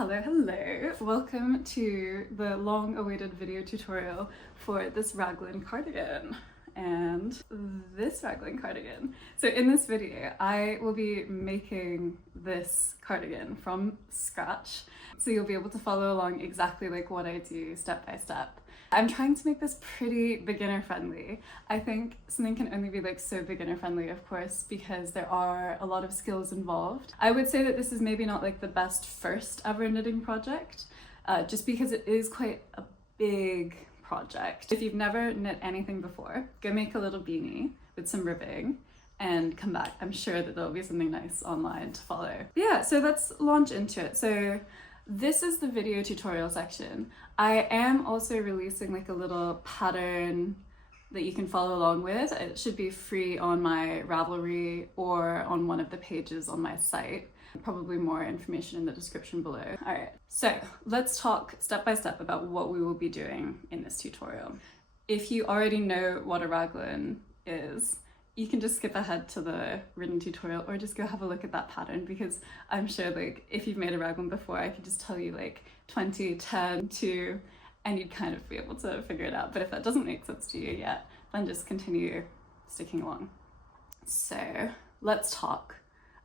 Hello, welcome to the long-awaited video tutorial for this raglan cardigan and this raglan cardigan. So in this video I will be making this cardigan from scratch, so you'll be able to follow along exactly like what I do step by step. I'm trying to make this pretty beginner friendly. I think something can only be like so beginner friendly, of course, because there are a lot of skills involved. I would say that this is maybe not like the best first ever knitting project, just because it is quite a big project. If you've never knit anything before, go make a little beanie with some ribbing and come back. I'm sure that there'll be something nice online to follow. But yeah, so let's launch into it. So this is the video tutorial section. I am also releasing like a little pattern that you can follow along with. It should be free on my Ravelry or on one of the pages on my site. Probably more information in the description below. All right, so let's talk step by step about what we will be doing in this tutorial. If you already know what a raglan is, you can just skip ahead to the written tutorial or just go have a look at that pattern, because I'm sure like if you've made a raglan before, I could just tell you like 20, 10, 2, and you'd kind of be able to figure it out. But if that doesn't make sense to you yet, then just continue sticking along. So let's talk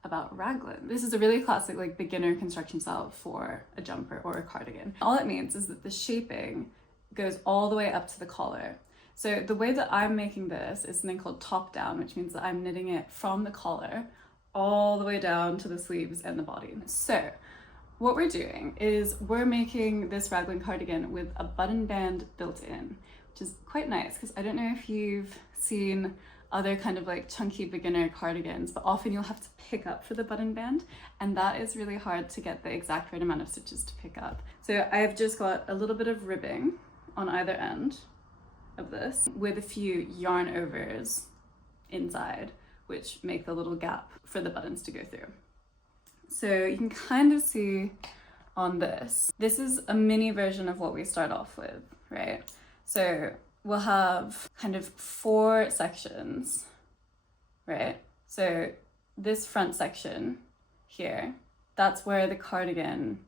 about raglan. This is a really classic like beginner construction style for a jumper or a cardigan. All it means is that the shaping goes all the way up to the collar. So the way that I'm making this is something called top down, which means that I'm knitting it from the collar all the way down to the sleeves and the body. So what we're doing is we're making this raglan cardigan with a button band built in, which is quite nice because I don't know if you've seen other kind of like chunky beginner cardigans, but often you'll have to pick up for the button band, and that is really hard to get the exact right amount of stitches to pick up. So I've just got a little bit of ribbing on either end of this with a few yarn overs inside, which make the little gap for the buttons to go through. So you can kind of see on this is a mini version of what we start off with, right? So we'll have kind of 4 sections, right? So this front section here, that's where the cardigan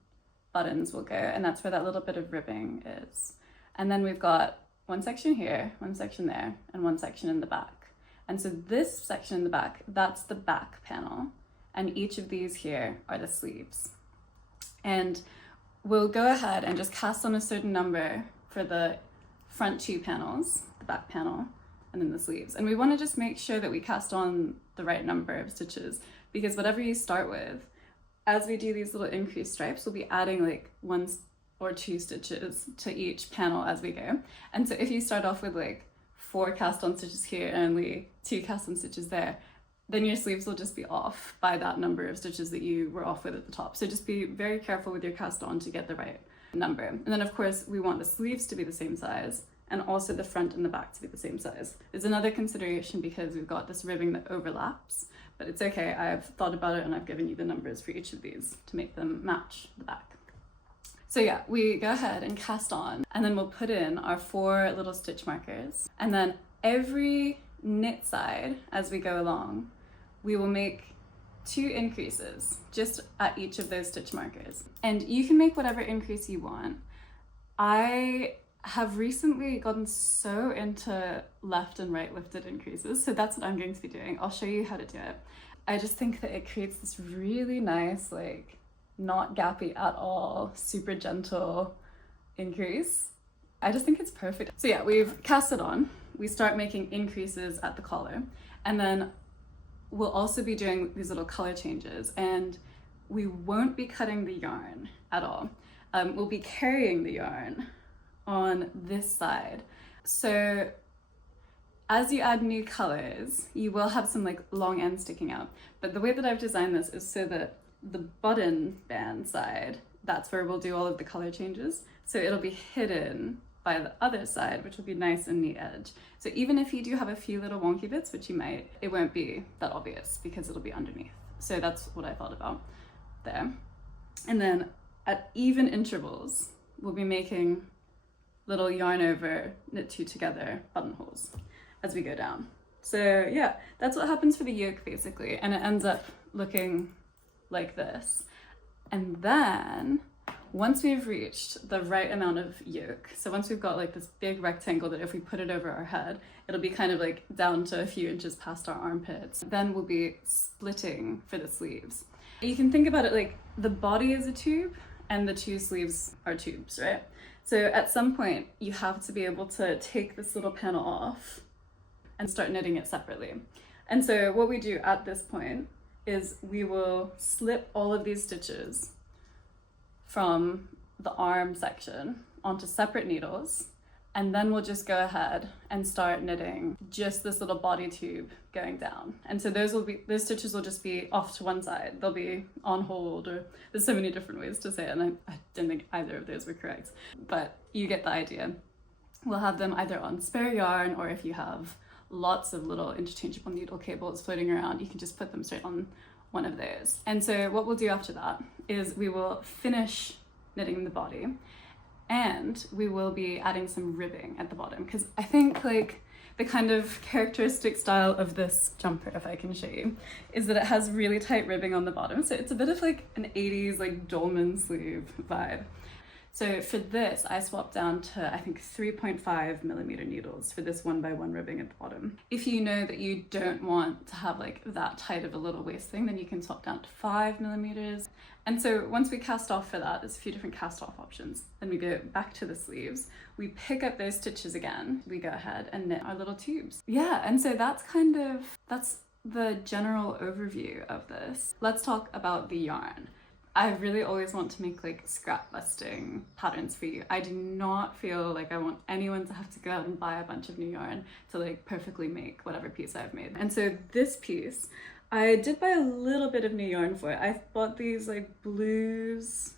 buttons will go, and that's where that little bit of ribbing is. And then we've got one section here, one section there, and one section in the back. And so this section in the back, that's the back panel. And each of these here are the sleeves. And we'll go ahead and just cast on a certain number for the front 2 panels, the back panel, and then the sleeves. And we want to just make sure that we cast on the right number of stitches, because whatever you start with, as we do these little increased stripes, we'll be adding like 1 or 2 stitches to each panel as we go. And so if you start off with like 4 cast on stitches here and only 2 cast on stitches there, then your sleeves will just be off by that number of stitches that you were off with at the top. So just be very careful with your cast on to get the right number. And then of course we want the sleeves to be the same size and also the front and the back to be the same size. There's another consideration because we've got this ribbing that overlaps, but it's okay. I've thought about it and I've given you the numbers for each of these to make them match the back. So yeah, we go ahead and cast on, and then we'll put in our 4 little stitch markers. And then every knit side as we go along, we will make 2 increases just at each of those stitch markers. And you can make whatever increase you want. I have recently gotten so into left and right lifted increases, so that's what I'm going to be doing. I'll show you how to do it. I just think that it creates this really nice, like, not gappy at all, super gentle increase. I just think it's perfect. So yeah, we've cast it on. We start making increases at the collar, and then we'll also be doing these little color changes, and we won't be cutting the yarn at all. We'll be carrying the yarn on this side. So as you add new colors, you will have some like long ends sticking out. But the way that I've designed this is so that the button band side, that's where we'll do all of the color changes. So it'll be hidden by the other side, which will be nice and neat edge. So even if you do have a few little wonky bits, which you might, it won't be that obvious because it'll be underneath. So that's what I thought about there. And then at even intervals, we'll be making little yarn over, knit 2 together buttonholes as we go down. So yeah, that's what happens for the yoke basically. And it ends up looking like this. And then once we've reached the right amount of yoke, so once we've got like this big rectangle that if we put it over our head, it'll be kind of like down to a few inches past our armpits, then we'll be splitting for the sleeves. You can think about it like the body is a tube and the two sleeves are tubes, right? So at some point you have to be able to take this little panel off and start knitting it separately. And so what we do at this point is we will slip all of these stitches from the arm section onto separate needles, and then we'll just go ahead and start knitting just this little body tube going down. And so those stitches will just be off to one side. They'll be on hold, or there's so many different ways to say it, and I didn't think either of those were correct, but you get the idea. We'll have them either on spare yarn, or if you have lots of little interchangeable needle cables floating around, you can just put them straight on one of those. And so what we'll do after that is we will finish knitting the body, and we will be adding some ribbing at the bottom, because I think like the kind of characteristic style of this jumper, if I can show you, is that it has really tight ribbing on the bottom. So it's a bit of like an 80s like dolman sleeve vibe. So for this, I swapped down to, I think, 3.5 millimeter needles for this 1x1 ribbing at the bottom. If you know that you don't want to have like that tight of a little waist thing, then you can swap down to 5 millimeters. And so once we cast off for that, there's a few different cast off options. Then we go back to the sleeves, we pick up those stitches again, we go ahead and knit our little tubes. Yeah, and so that's the general overview of this. Let's talk about the yarn. I really always want to make like scrap busting patterns for you. I do not feel like I want anyone to have to go out and buy a bunch of new yarn to like perfectly make whatever piece I've made. And so this piece, I did buy a little bit of new yarn for it. I bought these like blues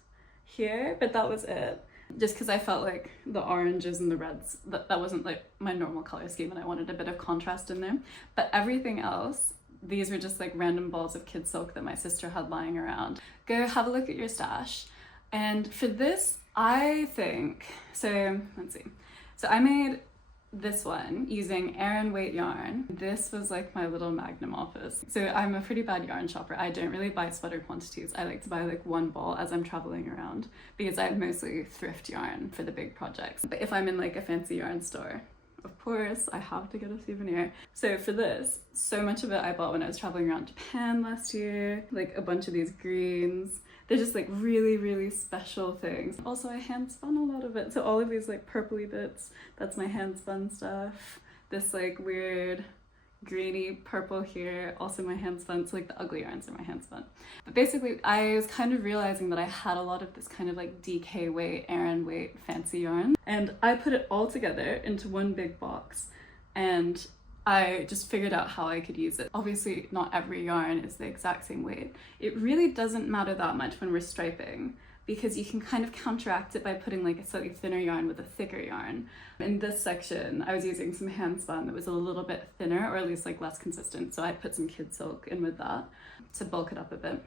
here, but that was it. Just because I felt like the oranges and the reds, that wasn't like my normal color scheme, and I wanted a bit of contrast in there. But everything else, these were just like random balls of kid silk that my sister had lying around. Go have a look at your stash. And for this, I think, so let's see. So I made this one using Aran weight yarn. This was like my little magnum opus. So I'm a pretty bad yarn shopper. I don't really buy sweater quantities. I like to buy like one ball as I'm traveling around, because I mostly thrift yarn for the big projects. But if I'm in like a fancy yarn store, of course, I have to get a souvenir. So for this, so much of it I bought when I was traveling around Japan last year, like a bunch of these greens. They're just like really, really special things. Also, I hand spun a lot of it. So all of these like purpley bits, that's my hand spun stuff. This like weird greeny purple here, also my hand spun. So like the ugly yarns are my hand spun. But basically I was kind of realizing that I had a lot of this kind of like DK weight, Aran weight fancy yarn, and I put it all together into one big box, and I just figured out how I could use it. Obviously not every yarn is the exact same weight. It really doesn't matter that much when we're striping, because you can kind of counteract it by putting like a slightly thinner yarn with a thicker yarn. In this section, I was using some hand spun that was a little bit thinner, or at least like less consistent. So I put some kid silk in with that to bulk it up a bit.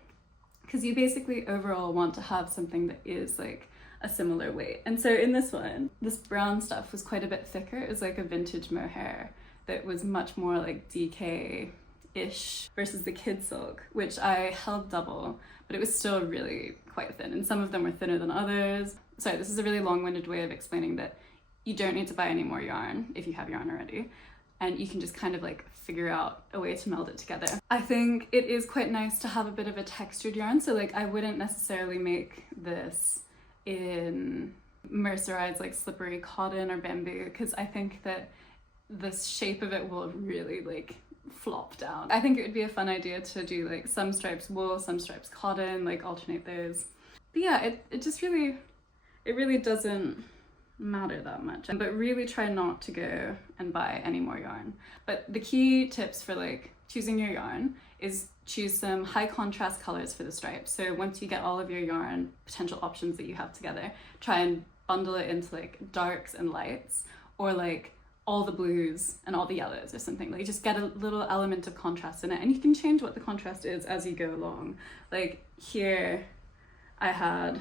Because you basically overall want to have something that is like a similar weight. And so in this one, this brown stuff was quite a bit thicker. It was like a vintage mohair that was much more like DK-ish versus the kid silk, which I held double, but it was still really quite thin, and some of them were thinner than others. Sorry, this is a really long-winded way of explaining that you don't need to buy any more yarn if you have yarn already, and you can just kind of like figure out a way to meld it together. I think it is quite nice to have a bit of a textured yarn, so like I wouldn't necessarily make this in mercerized like slippery cotton or bamboo, because I think that the shape of it will really like flop down. I think it would be a fun idea to do like some stripes wool, some stripes cotton, like alternate those. But yeah, it really doesn't matter that much. But really try not to go and buy any more yarn. But the key tips for like choosing your yarn is choose some high contrast colors for the stripes. So once you get all of your yarn potential options that you have together, try and bundle it into like darks and lights, or like all the blues and all the yellows or something. Like just get a little element of contrast in it, and you can change what the contrast is as you go along. Like here I had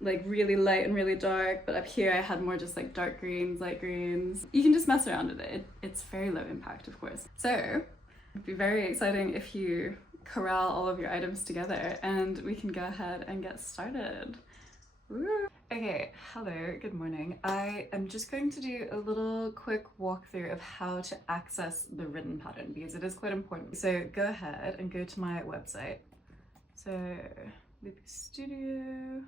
like really light and really dark, but up here I had more just like dark greens, light greens. You can just mess around with it. It's very low impact, of course. So it'd be very exciting if you corral all of your items together, and we can go ahead and get started. Woo. Okay, hello, good morning. I am just going to do a little quick walkthrough of how to access the written pattern because it is quite important. So go ahead and go to my website. So Loopy Studio,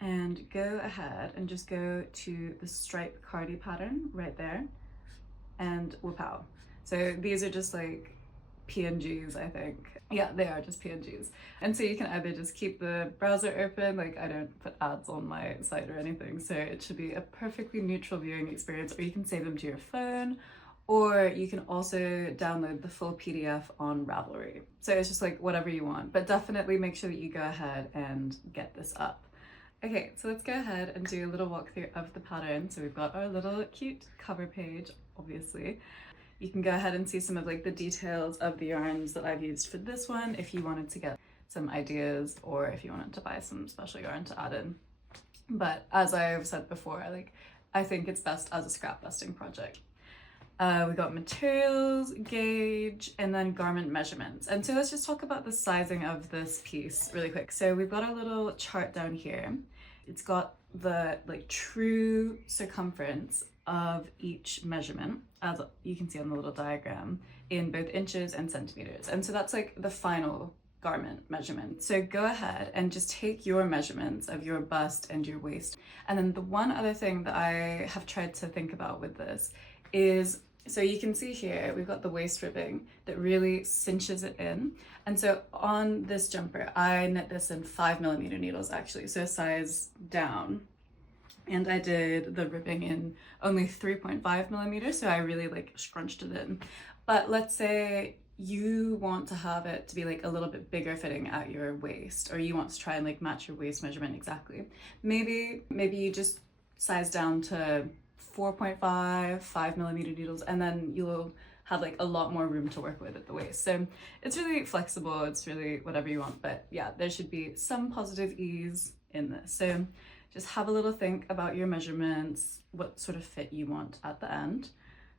and go ahead and just go to the stripe cardi pattern right there, and whoop-pow. So these are just like PNGs, I think. Yeah, they are just PNGs. And so you can either just keep the browser open, like I don't put ads on my site or anything, so it should be a perfectly neutral viewing experience, or you can save them to your phone, or you can also download the full PDF on Ravelry. So it's just like whatever you want, but definitely make sure that you go ahead and get this up. Okay, so let's go ahead and do a little walkthrough of the pattern. So we've got our little cute cover page, obviously. You can go ahead and see some of like the details of the yarns that I've used for this one if you wanted to get some ideas, or if you wanted to buy some special yarn to add in. But as I've said before, I think it's best as a scrap busting project. We got materials, gauge, and then garment measurements. And so let's just talk about the sizing of this piece really quick. So we've got our little chart down here. It's got the like true circumference of each measurement, as you can see on the little diagram, in both inches and centimeters. And so that's like the final garment measurement. So go ahead and just take your measurements of your bust and your waist. And then the one other thing that I have tried to think about with this is, so you can see here, we've got the waist ribbing that really cinches it in. And so on this jumper, I knit this in 5mm needles actually, so a size down. And I did the ribbing in only 3.5mm, so I really like scrunched it in. But let's say you want to have it to be like a little bit bigger fitting at your waist, or you want to try and like match your waist measurement exactly. Maybe you just size down to 4.5, 5mm needles, and then you'll have like a lot more room to work with at the waist. So it's really flexible, it's really whatever you want, but yeah, there should be some positive ease in this. So just have a little think about your measurements, what sort of fit you want at the end.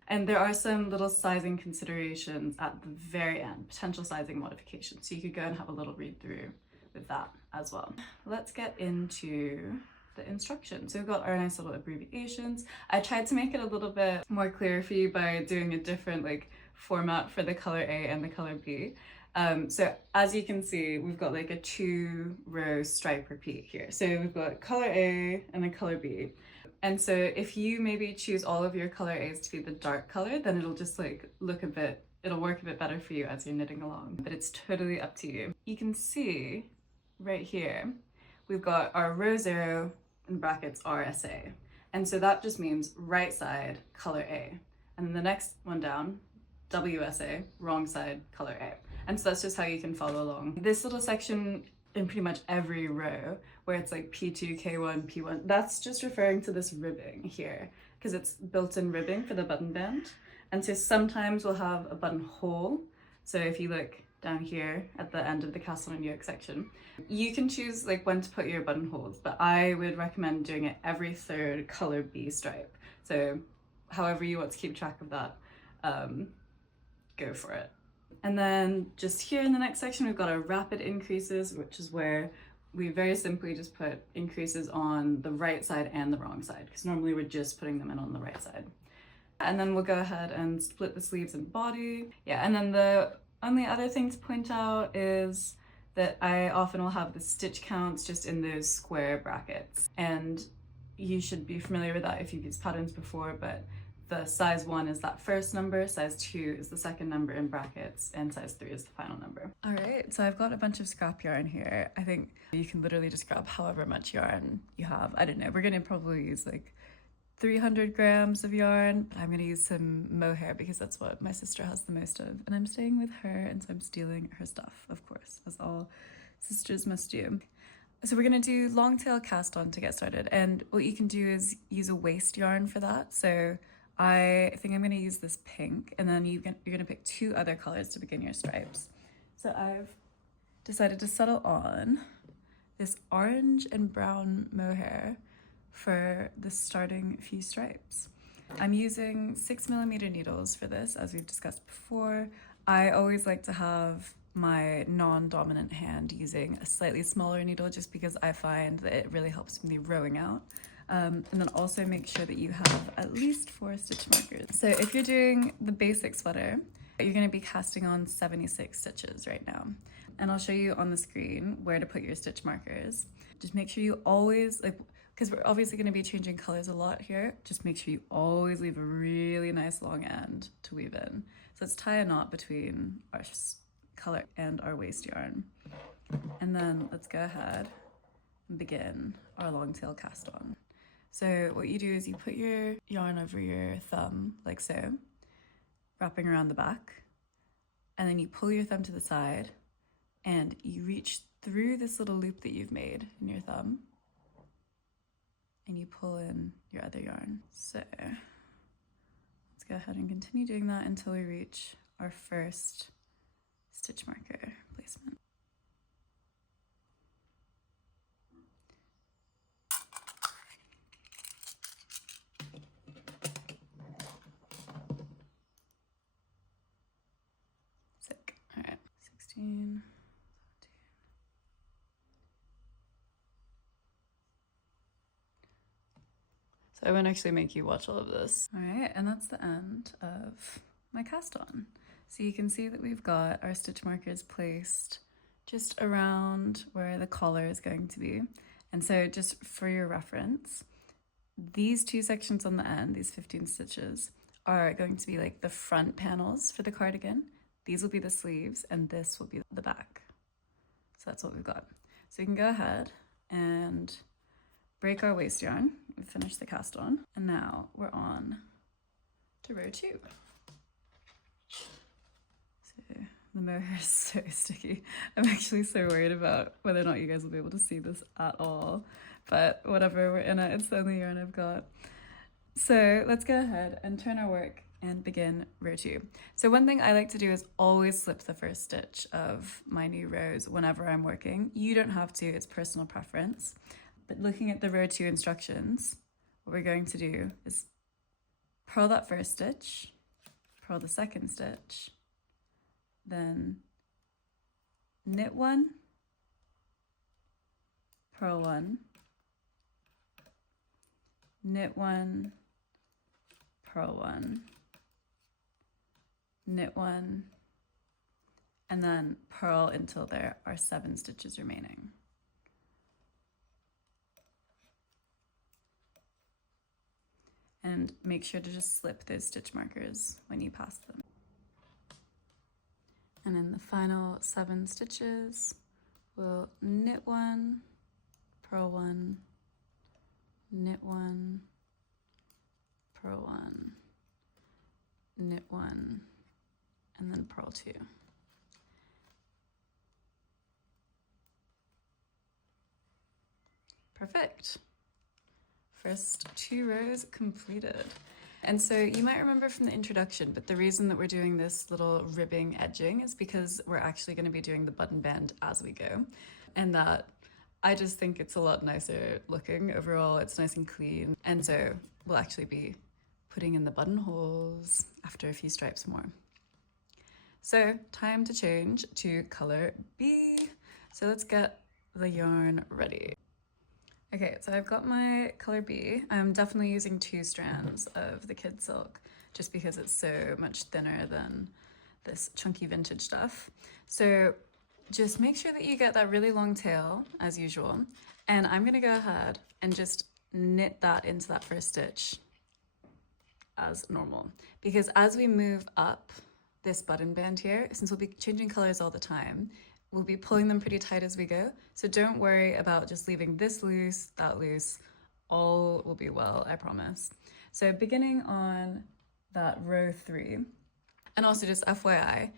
And there are some little sizing considerations at the very end, potential sizing modifications. So you could go and have a little read through with that as well. Let's get into the instructions. So we've got our nice little abbreviations. I tried to make it a little bit more clear for you by doing a different like format for the color A and the color B. So as you can see, we've got like a 2-row stripe repeat here. So we've got color A and then color B. And so if you maybe choose all of your color A's to be the dark color, then it'll just like look a bit, it'll work a bit better for you as you're knitting along, but it's totally up to you. You can see right here, we've got our row 0 in brackets RSA. And so that just means right side, color A. And then the next one down, WSA, wrong side, color A. And so that's just how you can follow along. This little section in pretty much every row where it's like P2, K1, P1, that's just referring to this ribbing here, because it's built-in ribbing for the button band. And so sometimes we'll have a buttonhole. So if you look down here at the end of the castle and yoke section, you can choose like when to put your buttonholes, but I would recommend doing it every 3rd color B stripe. So however you want to keep track of that, go for it. And then just here in the next section, we've got our rapid increases, which is where we very simply just put increases on the right side and the wrong side, because normally we're just putting them in on the right side. And then we'll go ahead and split the sleeves and body. Yeah, and then the only other thing to point out is that I often will have the stitch counts just in those square brackets. And you should be familiar with that if you've used patterns before, but the size 1 is that first number, size 2 is the second number in brackets, and size 3 is the final number. All right, so I've got a bunch of scrap yarn here. I think you can literally just grab however much yarn you have. I don't know, we're gonna probably use like 300 grams of yarn. I'm gonna use some mohair because that's what my sister has the most of, and I'm staying with her, and so I'm stealing her stuff, of course, as all sisters must do. So we're gonna do long tail cast on to get started, and what you can do is use a waist yarn for that. So I think I'm gonna use this pink, and then you're gonna pick 2 other colors to begin your stripes. So I've decided to settle on this orange and brown mohair for the starting few stripes. I'm using 6mm needles for this, as we've discussed before. I always like to have my non-dominant hand using a slightly smaller needle just because I find that it really helps with the rowing out. And then also make sure that you have at least 4 stitch markers. So if you're doing the basic sweater, you're going to be casting on 76 stitches right now. And I'll show you on the screen where to put your stitch markers. Just make sure you always, like, because we're obviously going to be changing colors a lot here, just make sure you always leave a really nice long end to weave in. So let's tie a knot between our color and our waste yarn. And then let's go ahead and begin our long tail cast on. So what you do is you put your yarn over your thumb like so, wrapping around the back, and then you pull your thumb to the side and you reach through this little loop that you've made in your thumb and you pull in your other yarn. So let's go ahead and continue doing that until we reach our first stitch marker placement. Sick. All right, 16. So I won't actually make you watch all of this. All right, and that's the end of my cast on. So you can see that we've got our stitch markers placed just around where the collar is going to be. And so just for your reference, these 2 sections on the end, these 15 stitches, are going to be like the front panels for the cardigan. These will be the sleeves and this will be the back. So that's what we've got. So we can go ahead and break our waste yarn. We've finished the cast on, and now we're on to row 2. So the mohair is so sticky. I'm actually so worried about whether or not you guys will be able to see this at all, but whatever, we're in it. It's the only yarn I've got. So let's go ahead and turn our work and begin row 2. So one thing I like to do is always slip the first stitch of my new rows whenever I'm working. You don't have to, it's personal preference. But looking at the row 2 instructions, what we're going to do is purl that first stitch, purl the second stitch, then knit 1, purl 1, knit 1, purl 1, knit 1, and then purl until there are 7 stitches remaining. And make sure to just slip those stitch markers when you pass them. And in the final 7 stitches, we'll knit 1, purl 1, knit 1, purl 1, knit 1, and then purl 2. Perfect. First 2 rows completed. And so you might remember from the introduction, but the reason that we're doing this little ribbing edging is because we're actually going to be doing the button band as we go. And that I just think it's a lot nicer looking overall. It's nice and clean. And so we'll actually be putting in the buttonholes after a few stripes more. So time to change to color B. So let's get the yarn ready. Okay, so I've got my color B. I'm definitely using 2 strands of the kid silk just because it's so much thinner than this chunky vintage stuff. So just make sure that you get that really long tail as usual. And I'm gonna go ahead and just knit that into that first stitch as normal. Because as we move up this button band here, since we'll be changing colors all the time, we'll be pulling them pretty tight as we go. So don't worry about just leaving this loose, that loose. All will be well, I promise. So beginning on that row 3, and also just FYI,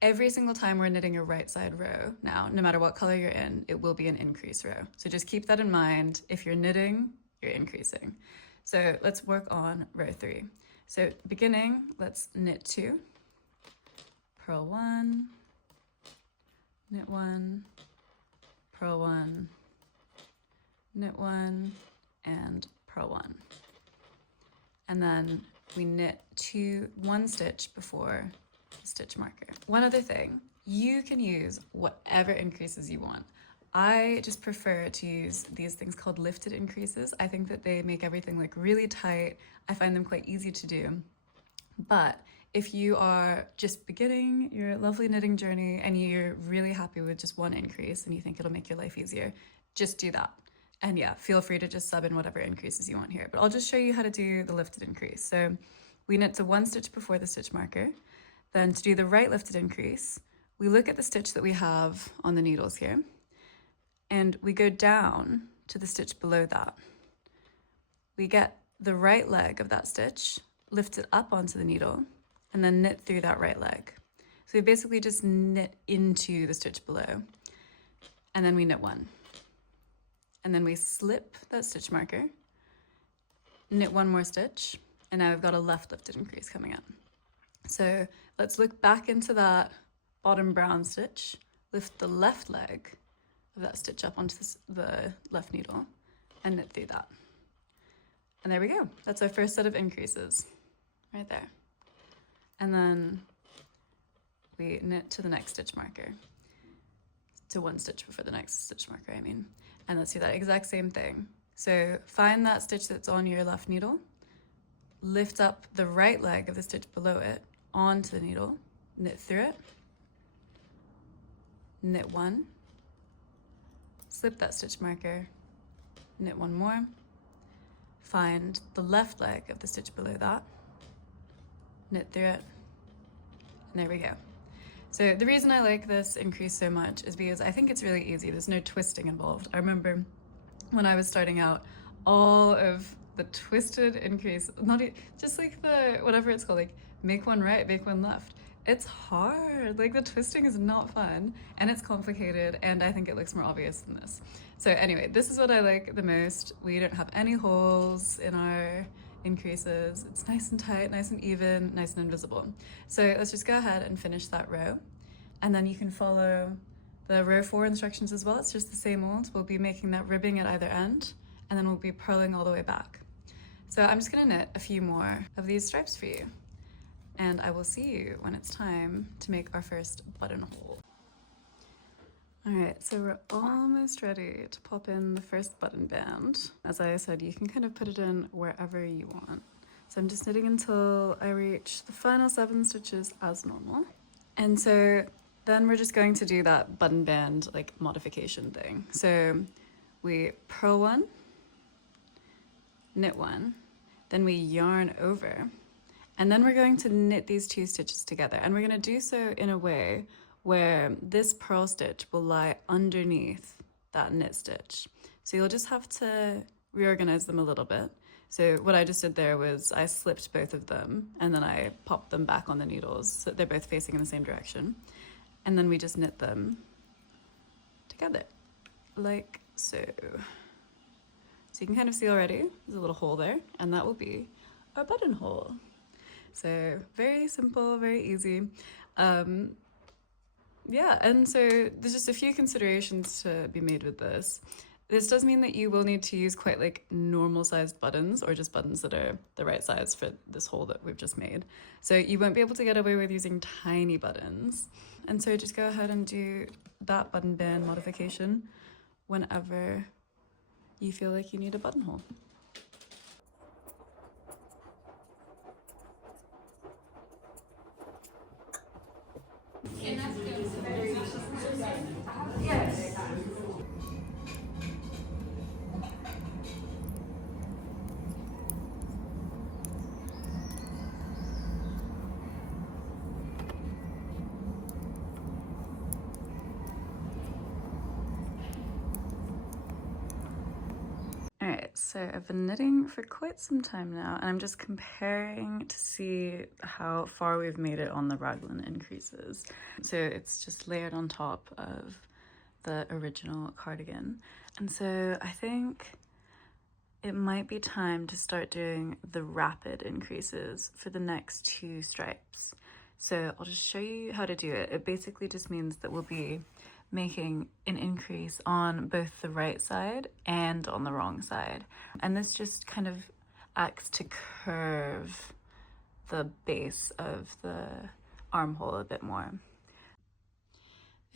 every single time we're knitting a right side row now, no matter what color you're in, it will be an increase row. So just keep that in mind. If you're knitting, you're increasing. So let's work on row 3. So beginning, let's knit 2, purl 1, knit 1, purl 1, knit 1, and purl 1. And then we knit 1 stitch before the stitch marker. One other thing, You can use whatever increases you want. I just prefer to use these things called lifted increases. I think that they make everything like really tight. I find them quite easy to do. But if you are just beginning your lovely knitting journey and you're really happy with just one increase and you think it'll make your life easier, just do that. And yeah, feel free to just sub in whatever increases you want here. But I'll just show you how to do the lifted increase. So we knit to one stitch before the stitch marker. Then to do the right lifted increase, we look at the stitch that we have on the needles here, and we go down to the stitch below that. We get the right leg of that stitch, lift it up onto the needle, and then knit through that right leg. So we basically just knit into the stitch below, and then we knit one. And then we slip that stitch marker, knit one more stitch, and now we've got a left lifted increase coming up. So let's look back into that bottom brown stitch, lift the left leg of that stitch up onto the left needle, and knit through that. And there we go. That's our first set of increases right there. And then we knit to the next stitch marker, to one stitch before the next stitch marker, I mean. And let's do that exact same thing. So find that stitch that's on your left needle, lift up the right leg of the stitch below it onto the needle, knit through it, knit one, slip that stitch marker, knit one more, find the left leg of the stitch below that, knit through it, and there we go. So the reason I like this increase so much is because I think it's really easy. There's no twisting involved. I remember when I was starting out, all of the twisted increase, just like the, whatever it's called, like make one right, make one left. It's hard, like the twisting is not fun and it's complicated, and I think it looks more obvious than this. So anyway, this is what I like the most. We don't have any holes in our increases. It's nice and tight, nice and even, nice and invisible. So let's just go ahead and finish that row. And then you can follow the row 4 instructions as well. It's just the same old. We'll be making that ribbing at either end, and then we'll be purling all the way back. So I'm just gonna knit a few more of these stripes for you, and I will see you when it's time to make our first buttonhole. All right, so we're almost ready to pop in the first button band. As I said, you can kind of put it in wherever you want. So I'm just knitting until I reach the final 7 stitches as normal. And so then we're just going to do that button band like modification thing. So we purl one, knit one, then we yarn over, and then we're going to knit these 2 stitches together. And we're gonna do so in a way where this purl stitch will lie underneath that knit stitch. So you'll just have to reorganize them a little bit. So what I just did there was I slipped both of them and then I popped them back on the needles so they're both facing in the same direction. And then we just knit them together, like so. So you can kind of see already, there's a little hole there, and that will be our buttonhole. So very simple, very easy. Yeah, and so there's just a few considerations to be made with this. This does mean that you will need to use quite like normal sized buttons, or just buttons that are the right size for this hole that we've just made. So you won't be able to get away with using tiny buttons. And so just go ahead and do that button band modification whenever you feel like you need a buttonhole. Alright, so I've been knitting for quite some time now, and I'm just comparing to see how far we've made it on the raglan increases. So it's just layered on top of the original cardigan. And so I think it might be time to start doing the rapid increases for the next 2 stripes. So I'll just show you how to do it. It basically just means that we'll be making an increase on both the right side and on the wrong side. And this just kind of acts to curve the base of the armhole a bit more.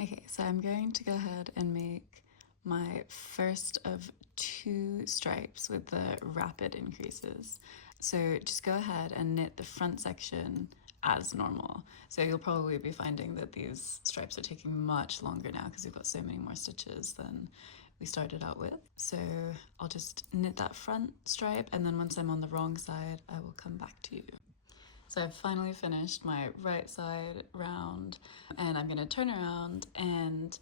Okay, so I'm going to go ahead and make my first of 2 stripes with the rapid increases. So just go ahead and knit the front section as normal. So you'll probably be finding that these stripes are taking much longer now because we've got so many more stitches than we started out with. So I'll just knit that front stripe, and then once I'm on the wrong side, I will come back to you. So I've finally finished my right side round, and I'm going to turn around and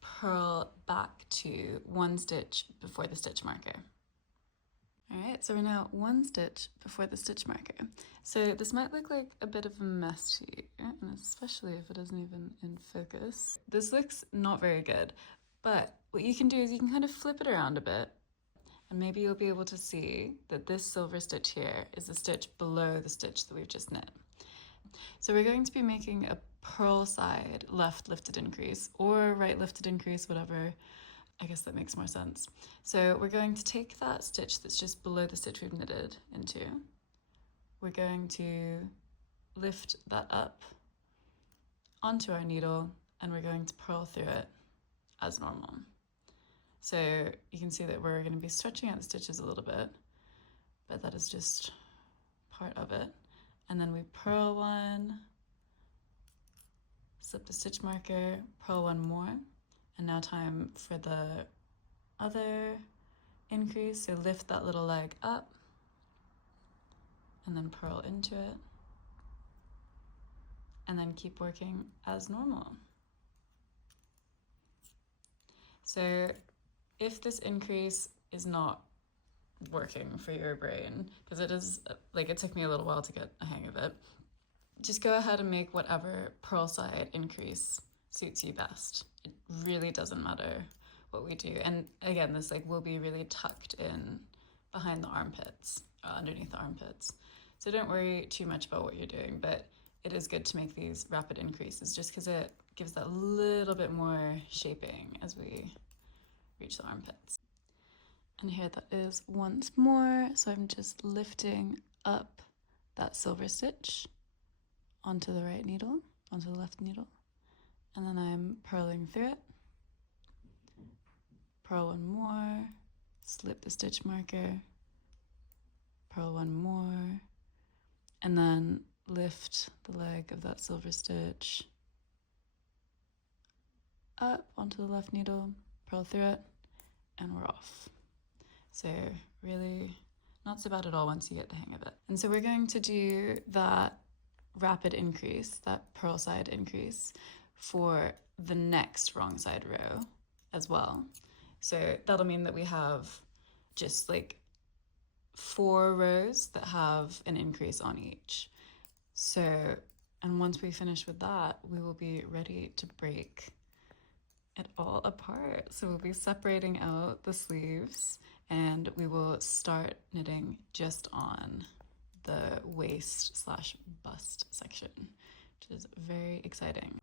purl back to 1 stitch before the stitch marker. Alright, so we're now 1 stitch before the stitch marker. So this might look like a bit of a mess to you, and especially if it isn't even in focus. This looks not very good, but what you can do is you can kind of flip it around a bit, and maybe you'll be able to see that this silver stitch here is the stitch below the stitch that we've just knit. So we're going to be making a purl side left lifted increase or right lifted increase, whatever. I guess that makes more sense. So we're going to take that stitch that's just below the stitch we've knitted into. We're going to lift that up onto our needle, and we're going to purl through it as normal. So you can see that we're going to be stretching out the stitches a little bit, but that is just part of it. And then we purl 1, slip the stitch marker, purl 1 more, and now time for the other increase. So lift that little leg up and then purl into it, and then keep working as normal. So if this increase is not working for your brain, because it is, like, it took me a little while to get a hang of it, just go ahead and make whatever purl side increase suits you best. It really doesn't matter what we do. And again, this will be really tucked in behind the armpits, underneath the armpits. So don't worry too much about what you're doing, but it is good to make these rapid increases just because it gives that little bit more shaping as we reach the armpits. And here that is once more. So I'm just lifting up that silver stitch onto the right needle, onto the left needle, and then I'm purling through it. Purl 1 more, slip the stitch marker, purl 1 more, and then lift the leg of that silver stitch up onto the left needle, purl through it, and we're off. So really not so bad at all once you get the hang of it. And so we're going to do that rapid increase, that purl side increase, for the next wrong side row as well. So that'll mean that we have just 4 rows that have an increase on each. So, and once we finish with that, we will be ready to break it all apart. So we'll be separating out the sleeves, and we will start knitting just on the waist/bust section, which is very exciting.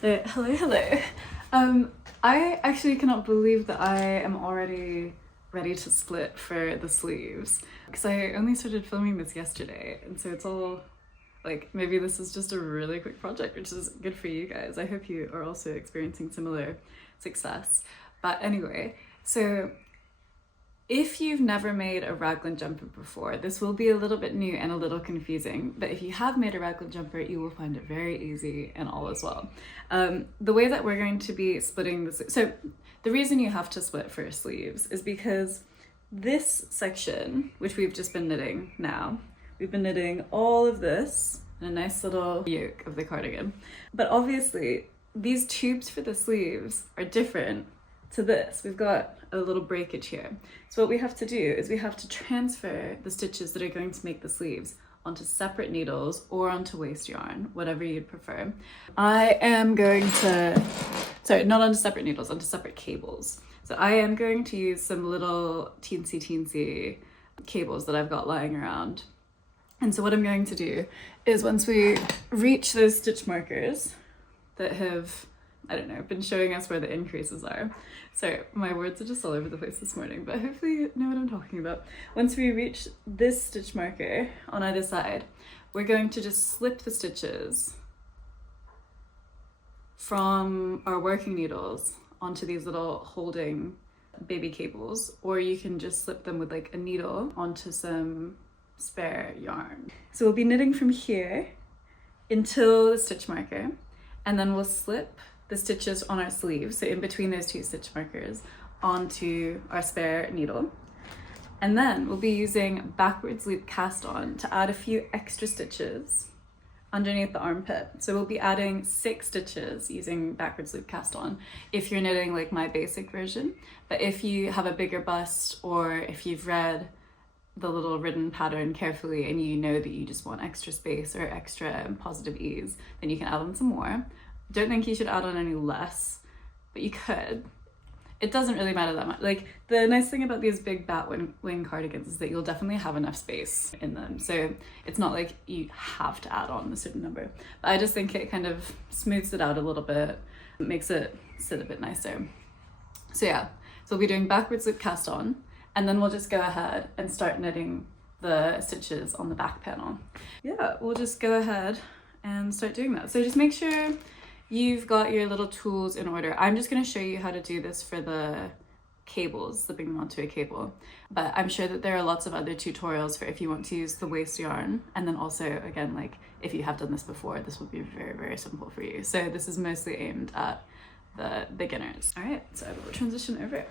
So hello. I actually cannot believe that I am already ready to split for the sleeves, because I only started filming this yesterday, and so it's all maybe this is just a really quick project, which is good for you guys. I hope you are also experiencing similar success. But anyway, so if you've never made a raglan jumper before, this will be a little bit new and a little confusing, but if you have made a raglan jumper, you will find it very easy and all as well. The way that we're going to be splitting this, so the reason you have to split for sleeves is because this section, which we've just been knitting now, we've been knitting all of this in a nice little yoke of the cardigan. But obviously, these tubes for the sleeves are different to this. We've got a little breakage here. So what we have to do is we have to transfer the stitches that are going to make the sleeves onto separate needles or onto waste yarn, whatever you'd prefer. I am going to, sorry, not onto separate needles, onto separate cables. So I am going to use some little teensy cables that I've got lying around. And so what I'm going to do is once we reach those stitch markers that have, I don't know, been showing us where the increases are. So my words are just all over the place this morning, but hopefully you know what I'm talking about. Once we reach this stitch marker on either side, we're going to just slip the stitches from our working needles onto these little holding baby cables, or you can just slip them with like a needle onto some spare yarn. So we'll be knitting from here until the stitch marker, and then we'll slip the stitches on our sleeve, so in between those two stitch markers, onto our spare needle. And then we'll be using backwards loop cast on to add a few extra stitches underneath the armpit. So we'll be adding 6 stitches using backwards loop cast on if you're knitting like my basic version. But if you have a bigger bust, or if you've read the little written pattern carefully and you know that you just want extra space or extra positive ease, then you can add on some more. Don't think you should add on any less, but you could. It doesn't really matter that much. Like, the nice thing about these big batwing cardigans is that you'll definitely have enough space in them. So it's not like you have to add on a certain number. But I just think it kind of smooths it out a little bit, makes it sit a bit nicer. So yeah, so we'll be doing backwards loop cast on, and then we'll just go ahead and start knitting the stitches on the back panel. Yeah, we'll just go ahead and start doing that. So just make sure you've got your little tools in order. I'm just going to show you how to do this for the cables, slipping them onto a cable. But I'm sure that there are lots of other tutorials for if you want to use the waste yarn. And then also, again, like if you have done this before, this will be very, very simple for you. So this is mostly aimed at the beginners. All right, so I will transition over.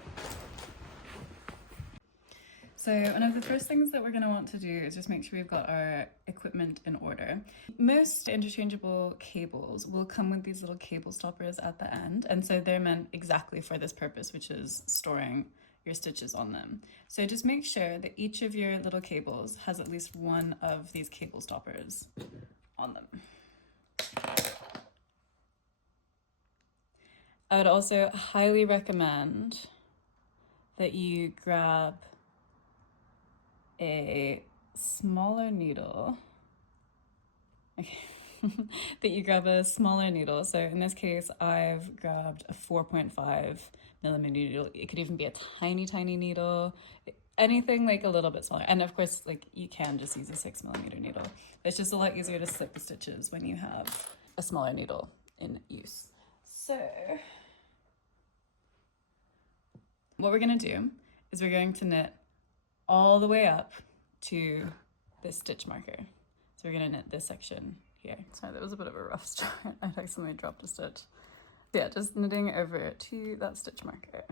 So one of the first things that we're going to want to do is just make sure we've got our equipment in order. Most interchangeable cables will come with these little cable stoppers at the end, and so they're meant exactly for this purpose, which is storing your stitches on them. So just make sure that each of your little cables has at least one of these cable stoppers on them. I would also highly recommend that you grab a smaller needle. Okay. That you grab a smaller needle. So in this case, I've grabbed a 4.5 millimeter needle. It could even be a tiny needle, anything like a little bit smaller. And of course, like you can just use a 6 millimeter needle. It's just a lot easier to slip the stitches when you have a smaller needle in use. So what we're gonna do is we're going to knit all the way up to this stitch marker. So we're gonna knit this section here. Sorry, that was a bit of a rough start. I accidentally dropped a stitch. So yeah, just knitting over to that stitch marker.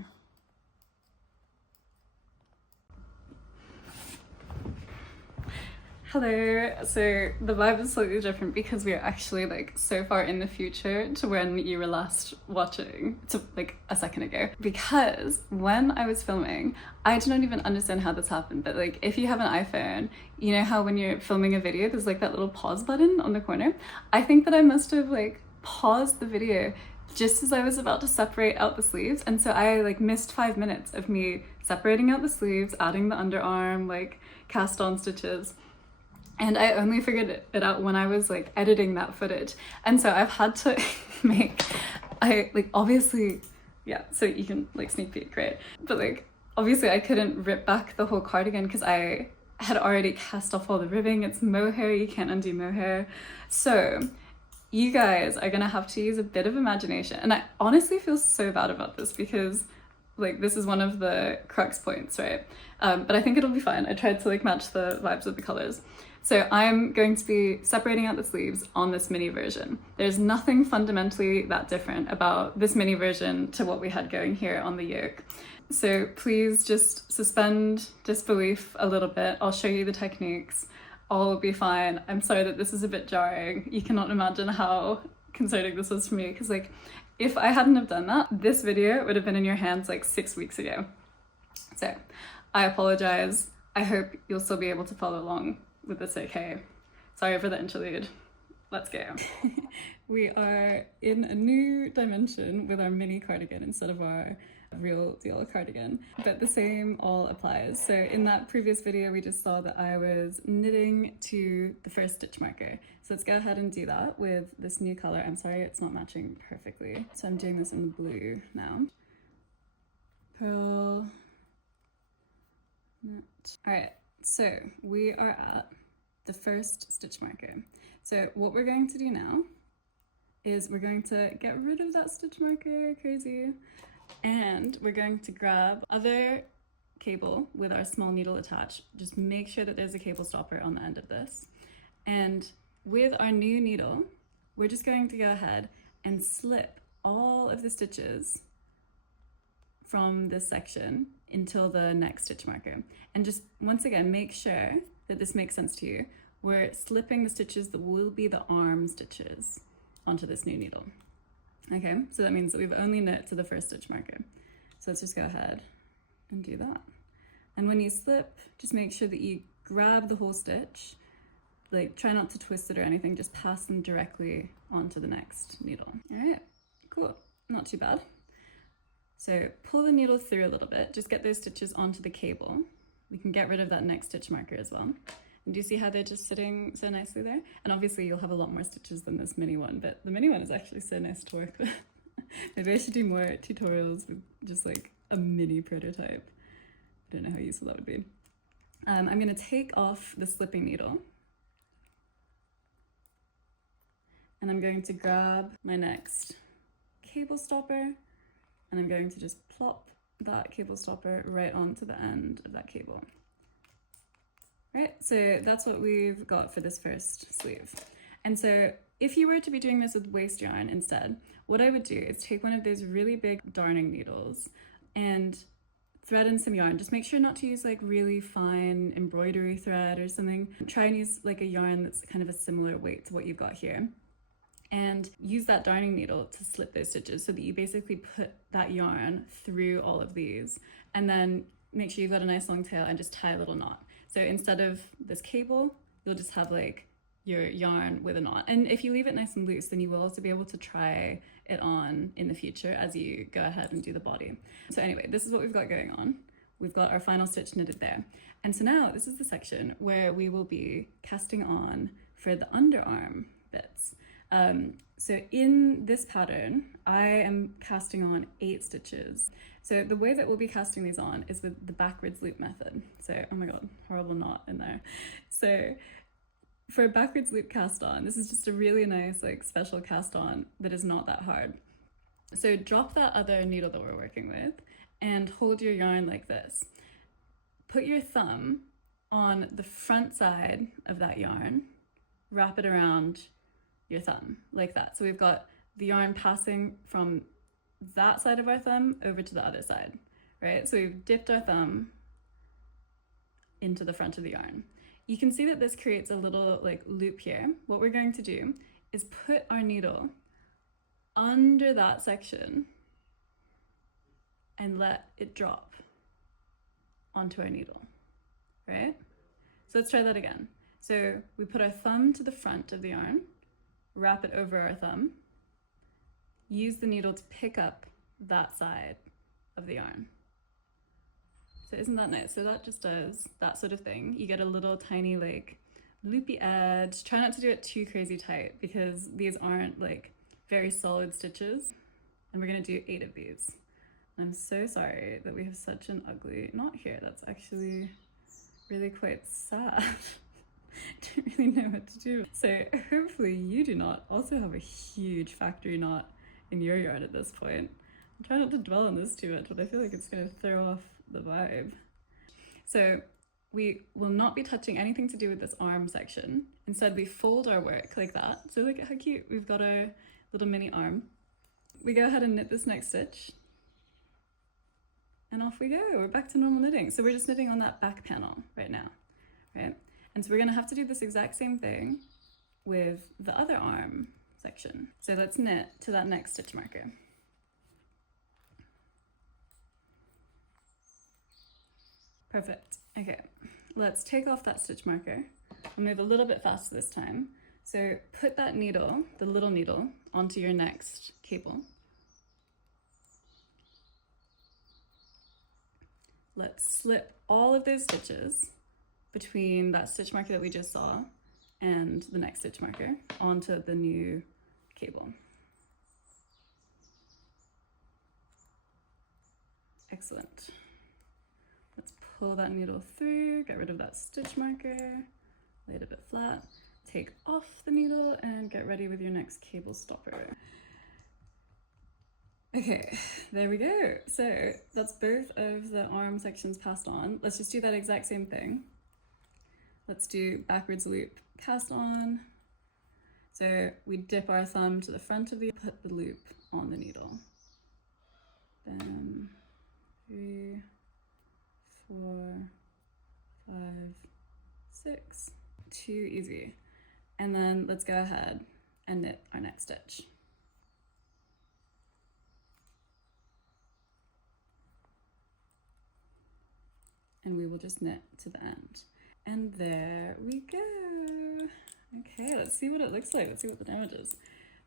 Hello. So the vibe is slightly different because we are actually like so far in the future to when you were last watching, to like a second ago. Because when I was filming, I do not even understand how this happened, but like if you have an iPhone, you know how when you're filming a video, there's like that little pause button on the corner? I think that I must have like paused the video just as I was about to separate out the sleeves, and so I like missed 5 minutes of me separating out the sleeves, adding the underarm, like cast on stitches. And I only figured it out when I was like editing that footage. And so I've had to obviously, yeah, so you can like sneak peek, right? But like, obviously I couldn't rip back the whole cardigan because I had already cast off all the ribbing. It's mohair, you can't undo mohair. So you guys are gonna have to use a bit of imagination. And I honestly feel so bad about this because like this is one of the crux points, right? But I think it'll be fine. I tried to like match the vibes of the colors. So I'm going to be separating out the sleeves on this mini version. There's nothing fundamentally that different about this mini version to what we had going here on the yoke. So please just suspend disbelief a little bit. I'll show you the techniques. All will be fine. I'm sorry that this is a bit jarring. You cannot imagine how concerning this was for me, because like if I hadn't have done that, this video would have been in your hands like 6 weeks ago. So I apologize. I hope you'll still be able to follow along with this okay. Sorry for the interlude. Let's go. We are in a new dimension with our mini cardigan instead of our real deal cardigan, but the same all applies. So in that previous video, we just saw that I was knitting to the first stitch marker. So let's go ahead and do that with this new color. I'm sorry, it's not matching perfectly. So I'm doing this in the blue now. Purl, knit. All right, so we are at the first stitch marker. So what we're going to do now is we're going to get rid of that stitch marker, crazy, and we're going to grab other cable with our small needle attached. Just make sure that there's a cable stopper on the end of this. And with our new needle, we're just going to go ahead and slip all of the stitches from this section until the next stitch marker. And just once again, make sure that this makes sense to you. We're slipping the stitches that will be the arm stitches onto this new needle. Okay, so that means that we've only knit to the first stitch marker. So let's just go ahead and do that. And when you slip, just make sure that you grab the whole stitch, like try not to twist it or anything, just pass them directly onto the next needle. All right, cool, not too bad. So pull the needle through a little bit, just get those stitches onto the cable. We can get rid of that next stitch marker as well. And do you see how they're just sitting so nicely there? And obviously you'll have a lot more stitches than this mini one, but the mini one is actually so nice to work with. Maybe I should do more tutorials with just like a mini prototype. I don't know how useful that would be. I'm gonna take off the slipping needle. And I'm going to grab my next cable stopper, and I'm going to just plop that cable stopper right onto the end of that cable. Right, so that's what we've got for this first sleeve. And so if you were to be doing this with waste yarn instead, what I would do is take one of those really big darning needles and thread in some yarn. Just make sure not to use like really fine embroidery thread or something. Try and use like a yarn that's kind of a similar weight to what you've got here. And use that darning needle to slip those stitches so that you basically put that yarn through all of these, and then make sure you've got a nice long tail and just tie a little knot. So instead of this cable, you'll just have like your yarn with a knot. And if you leave it nice and loose, then you will also be able to try it on in the future as you go ahead and do the body. So anyway, this is what we've got going on. We've got our final stitch knitted there. And so now this is the section where we will be casting on for the underarm bits. So in this pattern, I am casting on 8 stitches. So the way that we'll be casting these on is with the backwards loop method. So, oh my God, horrible knot in there. So for a backwards loop cast on, this is just a really nice, like special cast on that is not that hard. So drop that other needle that we're working with and hold your yarn like this. Put your thumb on the front side of that yarn, wrap it around your thumb like that. So we've got the yarn passing from that side of our thumb over to the other side, right? So we've dipped our thumb into the front of the yarn. You can see that this creates a little like loop here. What we're going to do is put our needle under that section and let it drop onto our needle, right? So let's try that again. So we put our thumb to the front of the yarn, wrap it over our thumb, use the needle to pick up that side of the yarn. So isn't that nice? So that just does that sort of thing. You get a little tiny like loopy edge. Try not to do it too crazy tight because these aren't like very solid stitches. And we're gonna do 8 of these. I'm so sorry that we have such an ugly knot here. That's actually really quite sad. I don't really know what to do. So hopefully you do not also have a huge factory knot in your yard at this point. I'm trying not to dwell on this too much, but I feel like it's going to throw off the vibe. So we will not be touching anything to do with this arm section. Instead, we fold our work like that. So look at how cute. We've got our little mini arm. We go ahead and knit this next stitch. And off we go. We're back to normal knitting. So we're just knitting on that back panel right now, right? And so we're going to have to do this exact same thing with the other arm section. So let's knit to that next stitch marker. Perfect. Okay, let's take off that stitch marker. We'll move a little bit faster this time. So put that needle, the little needle, onto your next cable. let's slip all of those stitches between that stitch marker that we just saw and the next stitch marker onto the new cable. Excellent. Let's pull that needle through, get rid of that stitch marker, lay it a bit flat, take off the needle and get ready with your next cable stopper. Okay, there we go. So that's both of the arm sections passed on. Let's just do that exact same thing. Let's do backwards loop cast on. So we dip our thumb to the front of the, put the loop on the needle. Then 3, 4, 5, 6. Too easy. And then let's go ahead and knit our next stitch. And we will just knit to the end. And there we go. Okay, let's see what it looks like. Let's see what the damage is.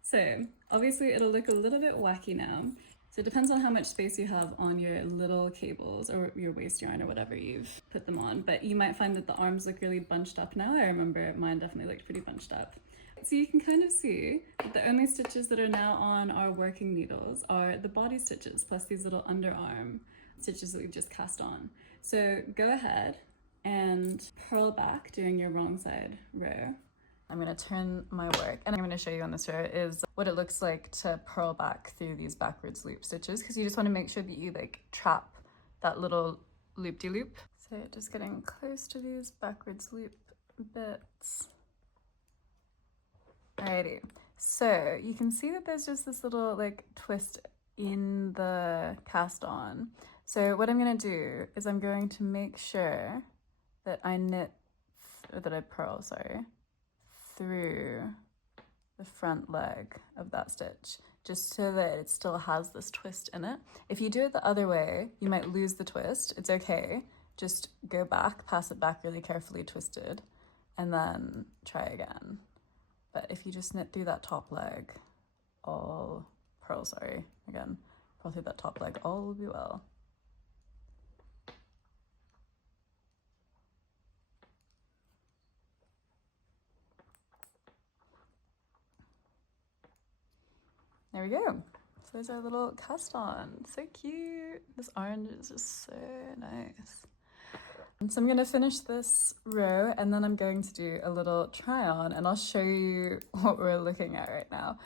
So obviously it'll look a little bit wacky now. So it depends on how much space you have on your little cables or your waste yarn or whatever you've put them on. But you might find that the arms look really bunched up now. I remember mine definitely looked pretty bunched up. So you can kind of see that the only stitches that are now on our working needles are the body stitches plus these little underarm stitches that we've just cast on. So go ahead and purl back doing your wrong side row. I'm going to turn my work and I'm going to show you on this row is what it looks like to purl back through these backwards loop stitches, because you just want to make sure that you like trap that little loop-de-loop. So just getting close to these backwards loop bits. Alrighty, so you can see that there's just this little like twist in the cast on. So what I'm going to do is I'm going to make sure that I knit, or that I purl, sorry, through the front leg of that stitch, just so that it still has this twist in it. If you do it the other way, you might lose the twist. It's okay. Just go back, pass it back really carefully twisted, and then try again. But if you just knit through that top leg, all purl, sorry, again, purl through that top leg, all will be well. There we go. So there's our little cast on. So cute. This orange is just so nice. And so I'm going to finish this row and then I'm going to do a little try on and I'll show you what we're looking at right now.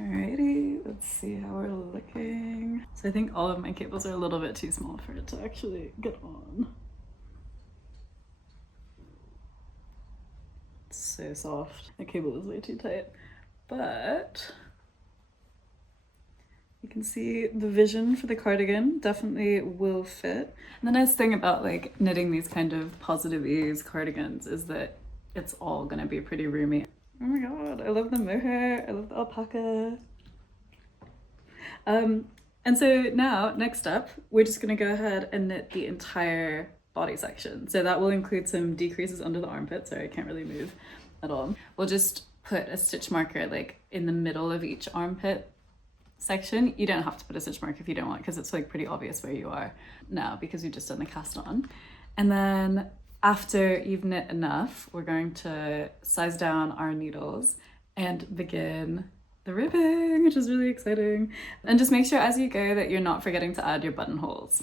Alrighty, let's see how we're looking. So I think all of my cables are a little bit too small for it to actually get on. It's so soft. The cable is way too tight. But you can see the vision for the cardigan definitely will fit. And the nice thing about like knitting these kind of positive ease cardigans is that it's all gonna be pretty roomy. Oh my god, I love the mohair, I love the alpaca. And so now, next up, we're just gonna go ahead and knit the entire body section. So that will include some decreases under the armpit, sorry, I can't really move at all. We'll just put a stitch marker like in the middle of each armpit section. You don't have to put a stitch marker if you don't want, because it's like pretty obvious where you are now because we've just done the cast on. And then after you've knit enough, we're going to size down our needles and begin the ribbing, which is really exciting. And just make sure as you go that you're not forgetting to add your buttonholes.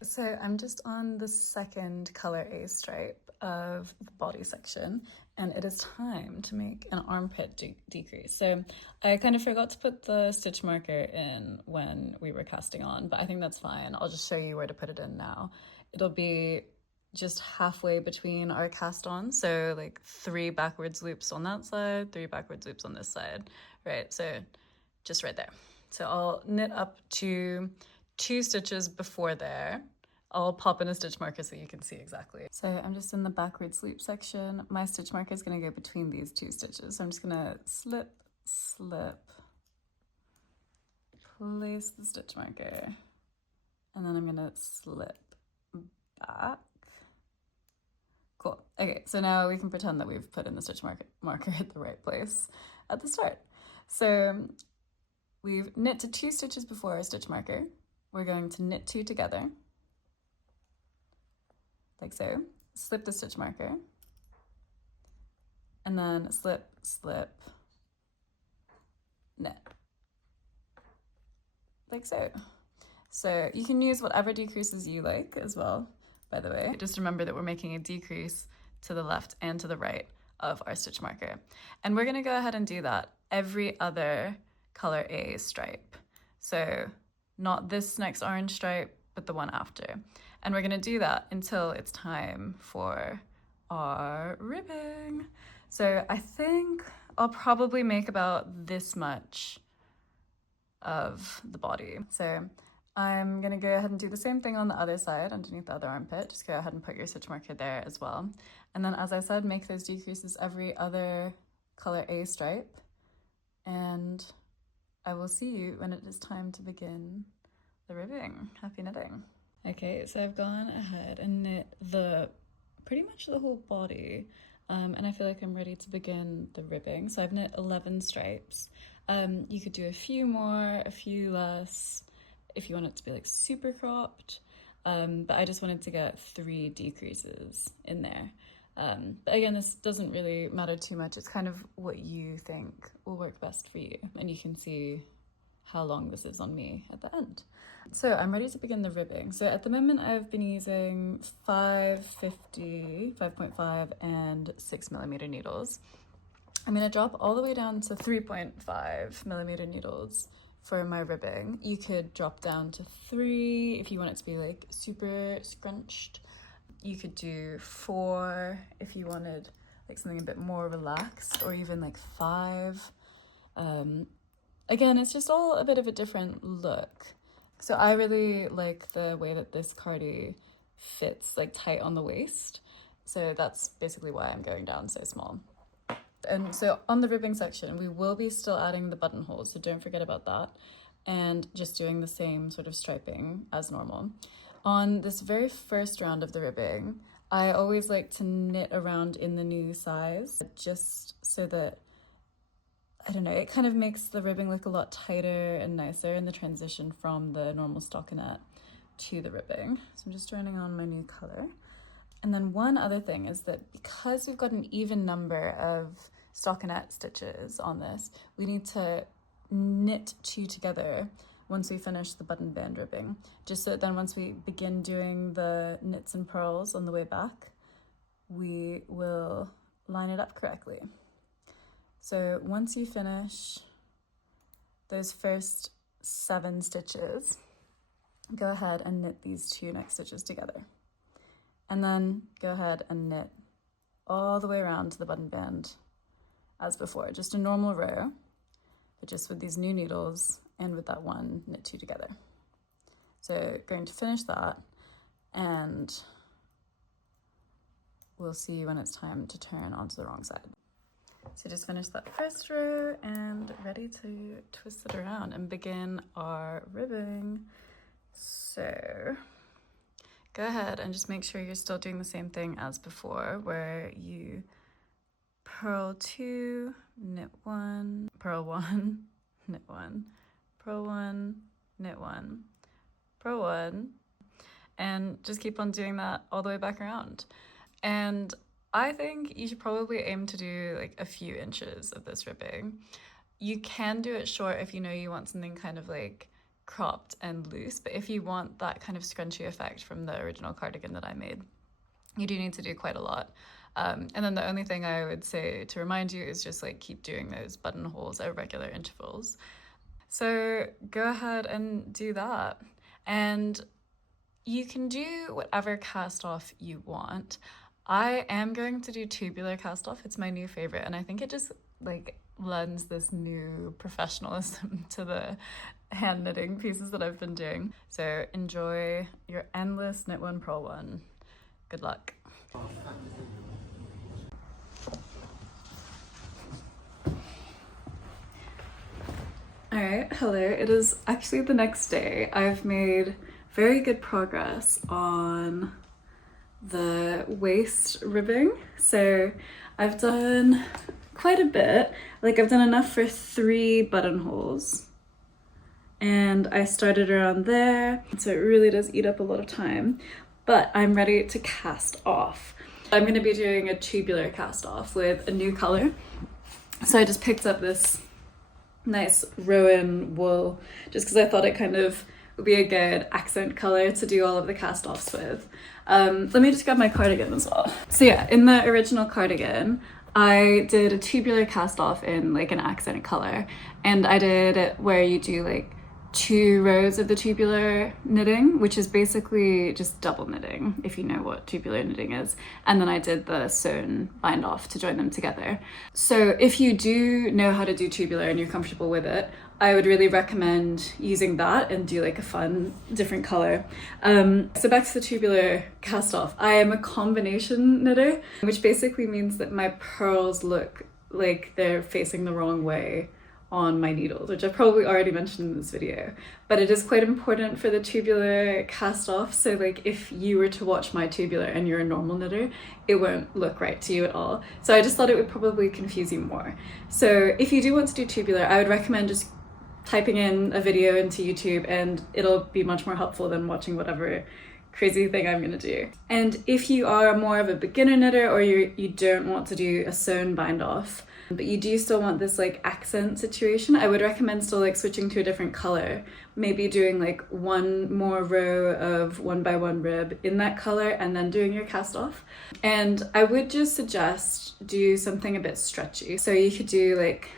So I'm just on the second color A stripe of the body section and it is time to make an armpit decrease. So I kind of forgot to put the stitch marker in when we were casting on, but I think that's fine. I'll just show you where to put it in now. It'll be just halfway between our cast on. So like 3 backwards loops on that side, 3 backwards loops on this side, right? So just right there. So I'll knit up to 2 stitches before there. I'll pop in a stitch marker so you can see exactly. So I'm just in the backwards loop section. My stitch marker is going to go between these 2 stitches. So I'm just going to slip, slip, place the stitch marker, and then I'm going to slip back. Cool. Okay, so now we can pretend that we've put in the stitch marker at the right place at the start. So we've knit to 2 stitches before our stitch marker. we're going to knit 2 together, like so, slip the stitch marker, and then slip, slip, knit, like so. So you can use whatever decreases you like as well, by the way. Just remember that we're making a decrease to the left and to the right of our stitch marker. And we're gonna go ahead and do that every other color A stripe. So not this next orange stripe, but the one after. And we're gonna do that until it's time for our ribbing. So I think I'll probably make about this much of the body. So I'm gonna go ahead and do the same thing on the other side, underneath the other armpit. Just go ahead and put your stitch marker there as well. And then, as I said, make those decreases every other color A stripe. And I will see you when it is time to begin the ribbing. Happy knitting. Okay, so I've gone ahead and knit pretty much the whole body. And I feel like I'm ready to begin the ribbing. So I've knit 11 stripes. You could do a few more, a few less, if you want it to be like super cropped. But I just wanted to get 3 decreases in there. But again, this doesn't really matter too much. It's kind of what you think will work best for you. And you can see how long this is on me at the end. So I'm ready to begin the ribbing. So at the moment I've been using 550, 5.5 and 6mm needles. I'm gonna drop all the way down to 3.5mm needles for my ribbing. You could drop down to 3 if you want it to be like super scrunched. You could do 4 if you wanted like something a bit more relaxed, or even like 5. Again, it's just all a bit of a different look. So I really like the way that this cardi fits like tight on the waist. So that's basically why I'm going down so small. And so on the ribbing section, we will be still adding the buttonholes, so don't forget about that. And just doing the same sort of striping as normal. On this very first round of the ribbing, I always like to knit around in the new size, just so that, I don't know, it kind of makes the ribbing look a lot tighter and nicer in the transition from the normal stockinette to the ribbing. So I'm just joining on my new color. And then one other thing is that because we've got an even number of stockinette stitches on this, we need to knit 2 together once we finish the button band ribbing, just so that then once we begin doing the knits and purls on the way back, we will line it up correctly. So once you finish those first 7 stitches, go ahead and knit these 2 next stitches together. And then go ahead and knit all the way around to the button band as before, just a normal row, but just with these new needles and with that one knit 2 together. So going to finish that, and we'll see when it's time to turn onto the wrong side. So just finish that first row and ready to twist it around and begin our ribbing. So go ahead and just make sure you're still doing the same thing as before, where you purl 2, knit 1, purl 1, knit 1, purl 1, knit 1, purl 1, and just keep on doing that all the way back around. And I think you should probably aim to do like a few inches of this ribbing. You can do it short if you know you want something kind of like cropped and loose, but if you want that kind of scrunchy effect from the original cardigan that I made, you do need to do quite a lot. And then the only thing I would say to remind you is just like keep doing those buttonholes at regular intervals. So go ahead and do that. And you can do whatever cast off you want. I am going to do tubular cast off. It's my new favorite, and I think it just like lends this new professionalism to the hand knitting pieces that I've been doing. So enjoy your endless knit 1, purl 1. Good luck. Alright, hello. It is actually the next day. I've made very good progress on the waist ribbing. So I've done quite a bit. Like I've done enough for 3 buttonholes. and I started around there, so it really does eat up a lot of time, but I'm ready to cast off. I'm going to be doing a tubular cast off with a new color. So I just picked up this nice Rowan wool just because I thought it kind of would be a good accent color to do all of the cast offs with. Let me just grab my cardigan as well. So yeah, in the original cardigan, I did a tubular cast off in like an accent color, and I did it where you do like 2 rows of the tubular knitting, which is basically just double knitting, if you know what tubular knitting is. And then I did the sewn bind off to join them together. So if you do know how to do tubular and you're comfortable with it, I would really recommend using that and do like a fun different color. So back to the tubular cast off. I am a combination knitter, which basically means that my pearls look like they're facing the wrong way on my needles, which I've probably already mentioned in this video, but it is quite important for the tubular cast off. So like if you were to watch my tubular and you're a normal knitter, it won't look right to you at all. So I just thought it would probably confuse you more. So if you do want to do tubular, I would recommend just typing in a video into YouTube, and it'll be much more helpful than watching whatever crazy thing I'm gonna do. And if you are more of a beginner knitter, or you don't want to do a sewn bind off, but you do still want this like accent situation, I would recommend still like switching to a different color, maybe doing like 1 more row of 1x1 rib in that color and then doing your cast off. And I would just suggest do something a bit stretchy. So you could do like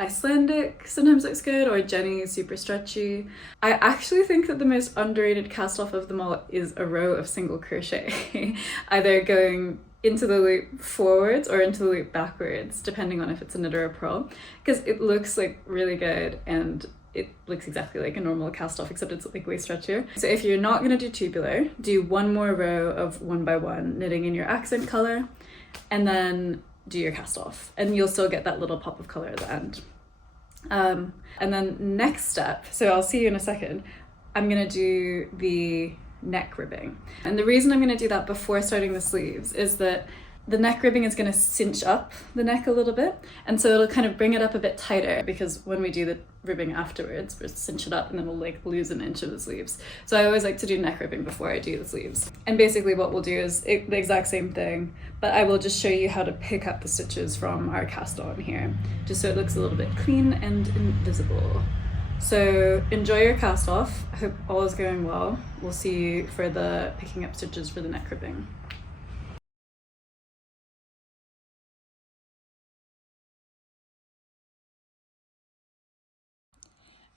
Icelandic sometimes looks good, or Jenny is super stretchy. I actually think that the most underrated cast off of them all is a row of single crochet, either going into the loop forwards or into the loop backwards, depending on if it's a knit or a purl, because it looks like really good and it looks exactly like a normal cast off, except it's like way stretchier. So if you're not going to do tubular, do 1 more row of 1x1 knitting in your accent color, and then do your cast off, and you'll still get that little pop of color at the end. And then next step, so I'll see you in a second, I'm gonna do the neck ribbing. And the reason I'm gonna do that before starting the sleeves is that the neck ribbing is going to cinch up the neck a little bit, and so it'll kind of bring it up a bit tighter, because when we do the ribbing afterwards, we'll cinch it up and then we'll like lose an inch of the sleeves. So I always like to do neck ribbing before I do the sleeves. And basically what we'll do is the exact same thing, but I will just show you how to pick up the stitches from our cast on here, just so it looks a little bit clean and invisible. So enjoy your cast off. I hope all is going well. We'll see you for the picking up stitches for the neck ribbing.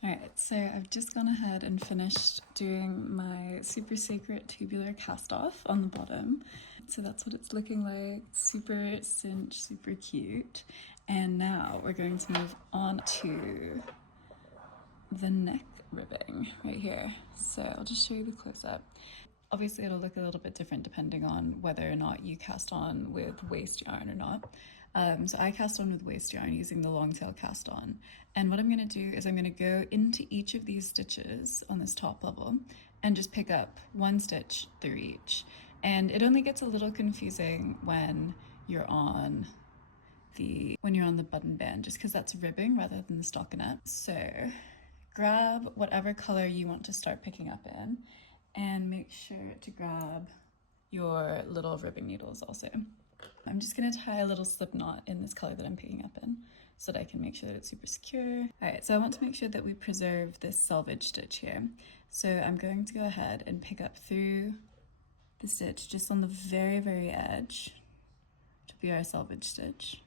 Alright, so I've just gone ahead and finished doing my super secret tubular cast off on the bottom. So that's what it's looking like, super cinched, super cute. And now we're going to move on to the neck ribbing right here. So I'll just show you the close-up. Obviously it'll look a little bit different depending on whether or not you cast on with waste yarn or not. So I cast on with waste yarn using the long tail cast on. And what I'm going to do is I'm going to go into each of these stitches on this top level and just pick up 1 stitch through each. And it only gets a little confusing when you're on the button band, just because that's ribbing rather than the stockinette. So grab whatever color you want to start picking up in, and make sure to grab your little ribbing needles also. I'm just going to tie a little slip knot in this color that I'm picking up in so that I can make sure that it's super secure. Alright, so I want to make sure that we preserve this selvage stitch here. So I'm going to go ahead and pick up through the stitch just on the very, very edge to be our selvage stitch.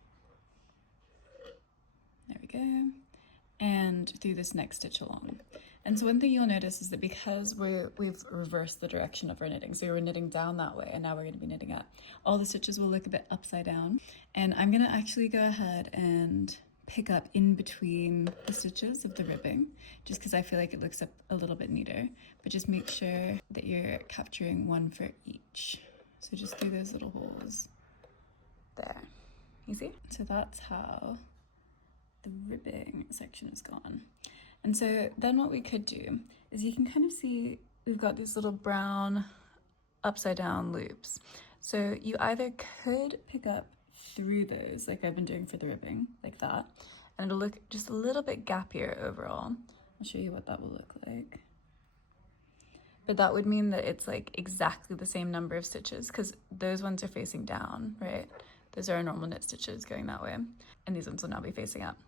There we go. And through this next stitch along. And so one thing you'll notice is that because we've reversed the direction of our knitting, so we were knitting down that way and now we're going to be knitting up, all the stitches will look a bit upside down. And I'm going to actually go ahead and pick up in between the stitches of the ribbing, just because I feel like it looks up a little bit neater, but just make sure that you're capturing 1 for each. So just through those little holes there. You see? So that's how the ribbing section is gone. And so then what we could do is, you can kind of see we've got these little brown upside down loops. So you either could pick up through those, like I've been doing for the ribbing, like that, and it'll look just a little bit gappier overall. I'll show you what that will look like. But that would mean that it's like exactly the same number of stitches because those ones are facing down, right? Those are our normal knit stitches going that way. And these ones will now be facing up.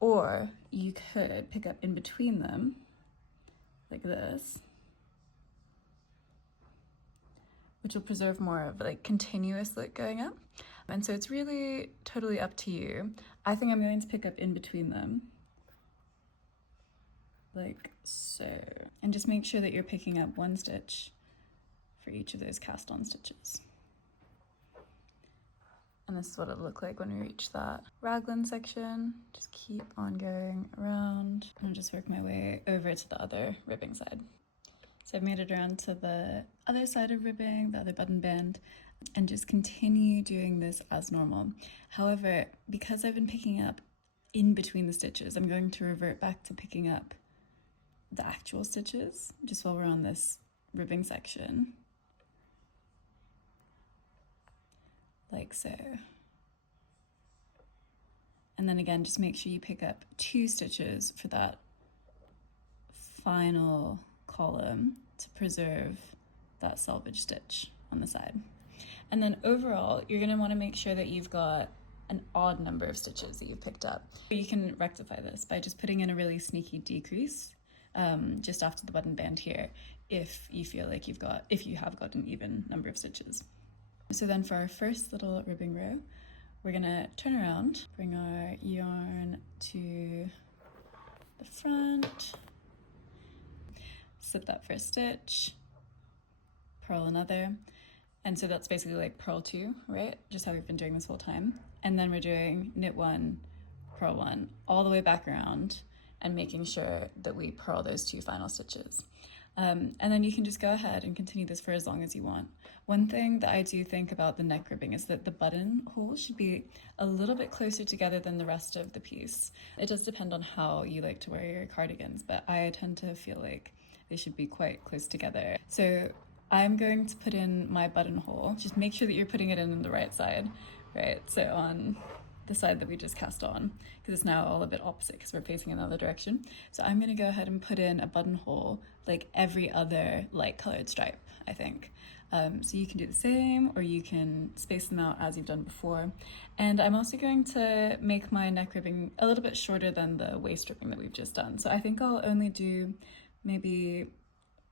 Or you could pick up in between them like this, which will preserve more of like continuous look going up. And so it's really totally up to you. I think I'm going to pick up in between them like so, and just make sure that you're picking up one stitch for each of those cast on stitches. And this is what it'll look like when we reach that raglan section. Just keep on going around and I'll just work my way over to the other ribbing side. So I've made it around to the other side of ribbing, the other button band, and just continue doing this as normal. However, because I've been picking up in between the stitches, I'm going to revert back to picking up the actual stitches just while we're on this ribbing section, like so. And then again, just make sure you pick up 2 stitches for that final column to preserve that selvage stitch on the side. And then overall, you're going to want to make sure that you've got an odd number of stitches that you've picked up. You can rectify this by just putting in a really sneaky decrease just after the button band here if you feel like if you have got an even number of stitches. So then for our first little ribbing row, we're gonna turn around, bring our yarn to the front, slip that first stitch, purl another, and so that's basically like purl 2, right? Just how we've been doing this whole time. And then we're doing knit 1, purl 1, all the way back around, and making sure that we purl those 2 final stitches. And then you can just go ahead and continue this for as long as you want. One thing that I do think about the neck ribbing is that the buttonhole should be a little bit closer together than the rest of the piece. It does depend on how you like to wear your cardigans, but I tend to feel like they should be quite close together. So I'm going to put in my buttonhole. Just make sure that you're putting it in the right side, right? So on the side that we just cast on, because it's now all a bit opposite because we're facing another direction. So I'm going to go ahead and put in a buttonhole like every other light colored stripe, I think. So you can do the same, or you can space them out as you've done before. And I'm also going to make my neck ribbing a little bit shorter than the waist ribbing that we've just done. So I think I'll only do maybe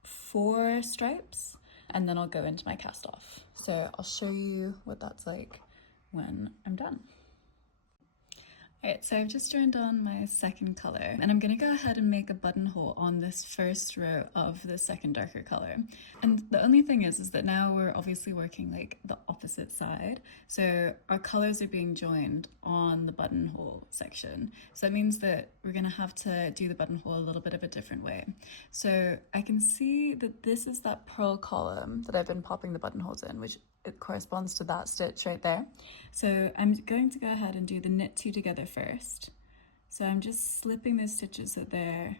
4 stripes, and then I'll go into my cast off. So I'll show you what that's like when I'm done. Alright, so I've just joined on my second color, and I'm going to go ahead and make a buttonhole on this first row of the second darker color. And the only thing is that now we're obviously working like the opposite side, so our colors are being joined on the buttonhole section. So that means that we're going to have to do the buttonhole a little bit of a different way. So I can see that this is that purl column that I've been popping the buttonholes in, which it corresponds to that stitch right there. So I'm going to go ahead and do the knit 2 together first. So I'm just slipping those stitches so they're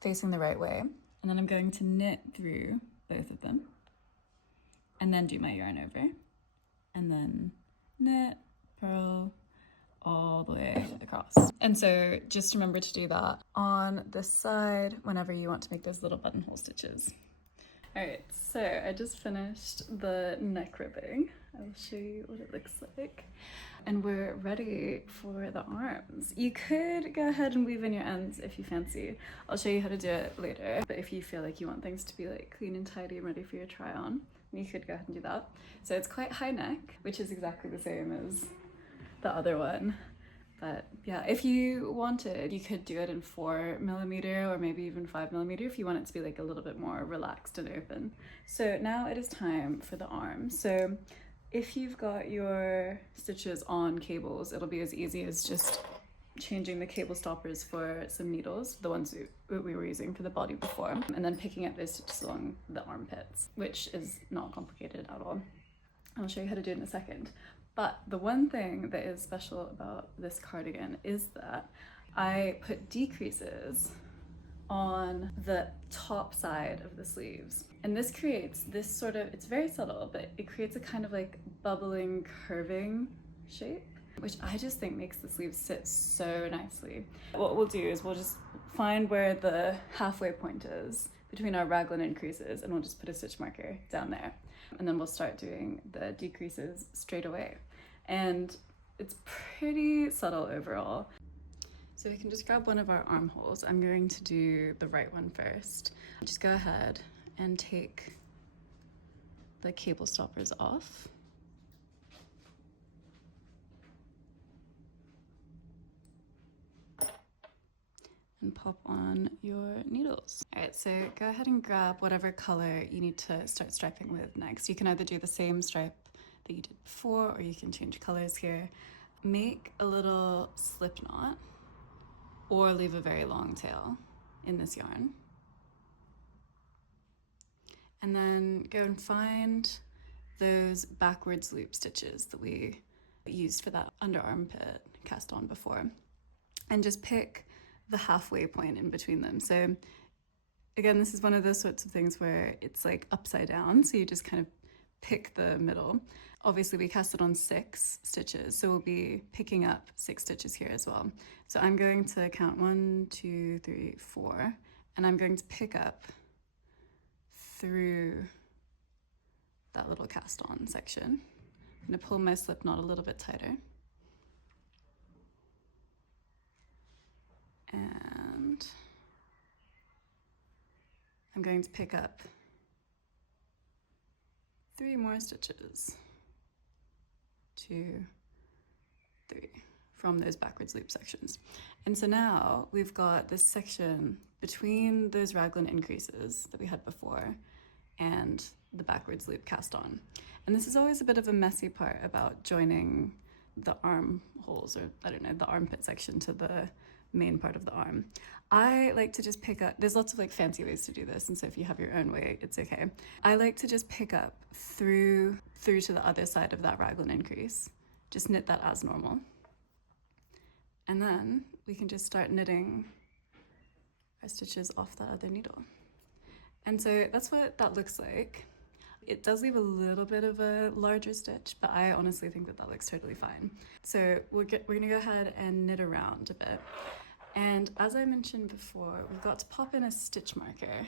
facing the right way, and then I'm going to knit through both of them and then do my yarn over, and then knit, purl, all the way across. And so just remember to do that on this side whenever you want to make those little buttonhole stitches. Alright, so I just finished the neck ribbing. I'll show you what it looks like. And we're ready for the arms. You could go ahead and weave in your ends if you fancy. I'll show you how to do it later. But if you feel like you want things to be like clean and tidy and ready for your try on, you could go ahead and do that. So it's quite high neck, which is exactly the same as the other one. But yeah, if you wanted, you could do it in 4mm or maybe even 5mm if you want it to be like a little bit more relaxed and open. So now it is time for the arm. So if you've got your stitches on cables, it'll be as easy as just changing the cable stoppers for some needles, the ones we were using for the body before, and then picking up those stitches along the armpits, which is not complicated at all. I'll show you how to do it in a second. But the one thing that is special about this cardigan is that I put decreases on the top side of the sleeves. And this creates this sort of, it's very subtle, but it creates a kind of like bubbling, curving shape, which I just think makes the sleeves sit so nicely. What we'll do is we'll just find where the halfway point is between our raglan increases, and we'll just put a stitch marker down there. And then we'll start doing the decreases straight away. And it's pretty subtle overall. So we can just grab one of our armholes. I'm going to do the right one first. Just go ahead and take the cable stoppers off. And pop on your needles. All right, so go ahead and grab whatever color you need to start striping with next. You can either do the same stripe that you did before, or you can change colors here. Make a little slip knot, or leave a very long tail in this yarn. And then go and find those backwards loop stitches that we used for that under armpit cast on before. And just pick the halfway point in between them. So again, this is one of those sorts of things where it's like upside down. So you just kind of pick the middle. Obviously we cast it on 6 stitches, so we'll be picking up 6 stitches here as well. So I'm going to count 1, 2, 3, 4, and I'm going to pick up through that little cast on section. I'm going to pull my slip knot a little bit tighter. And I'm going to pick up 3 more stitches. 2, 3 from those backwards loop sections. And so now we've got this section between those raglan increases that we had before and the backwards loop cast on. And this is always a bit of a messy part about joining the armholes, or I don't know, the armpit section to the main part of the arm. I like to just pick up, there's lots of like fancy ways to do this, and so if you have your own way, it's okay. I like to just pick up through to the other side of that raglan increase. Just knit that as normal. And then we can just start knitting our stitches off the other needle. And so that's what that looks like. It does leave a little bit of a larger stitch, but I honestly think that that looks totally fine. So we're gonna go ahead and knit around a bit. And as I mentioned before, we've got to pop in a stitch marker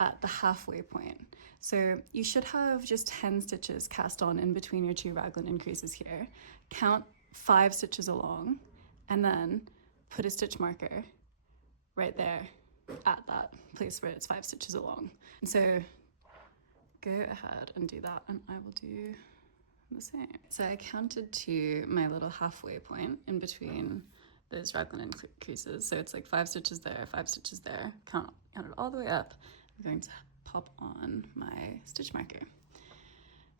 at the halfway point. So you should have just 10 stitches cast on in between your 2 raglan increases here. Count 5 stitches along, and then put a stitch marker right there at that place where it's 5 stitches along. And so go ahead and do that, and I will do the same. So I counted to my little halfway point in between those raglan increases. So it's like 5 stitches there, 5 stitches there. Count it all the way up. I'm going to pop on my stitch marker.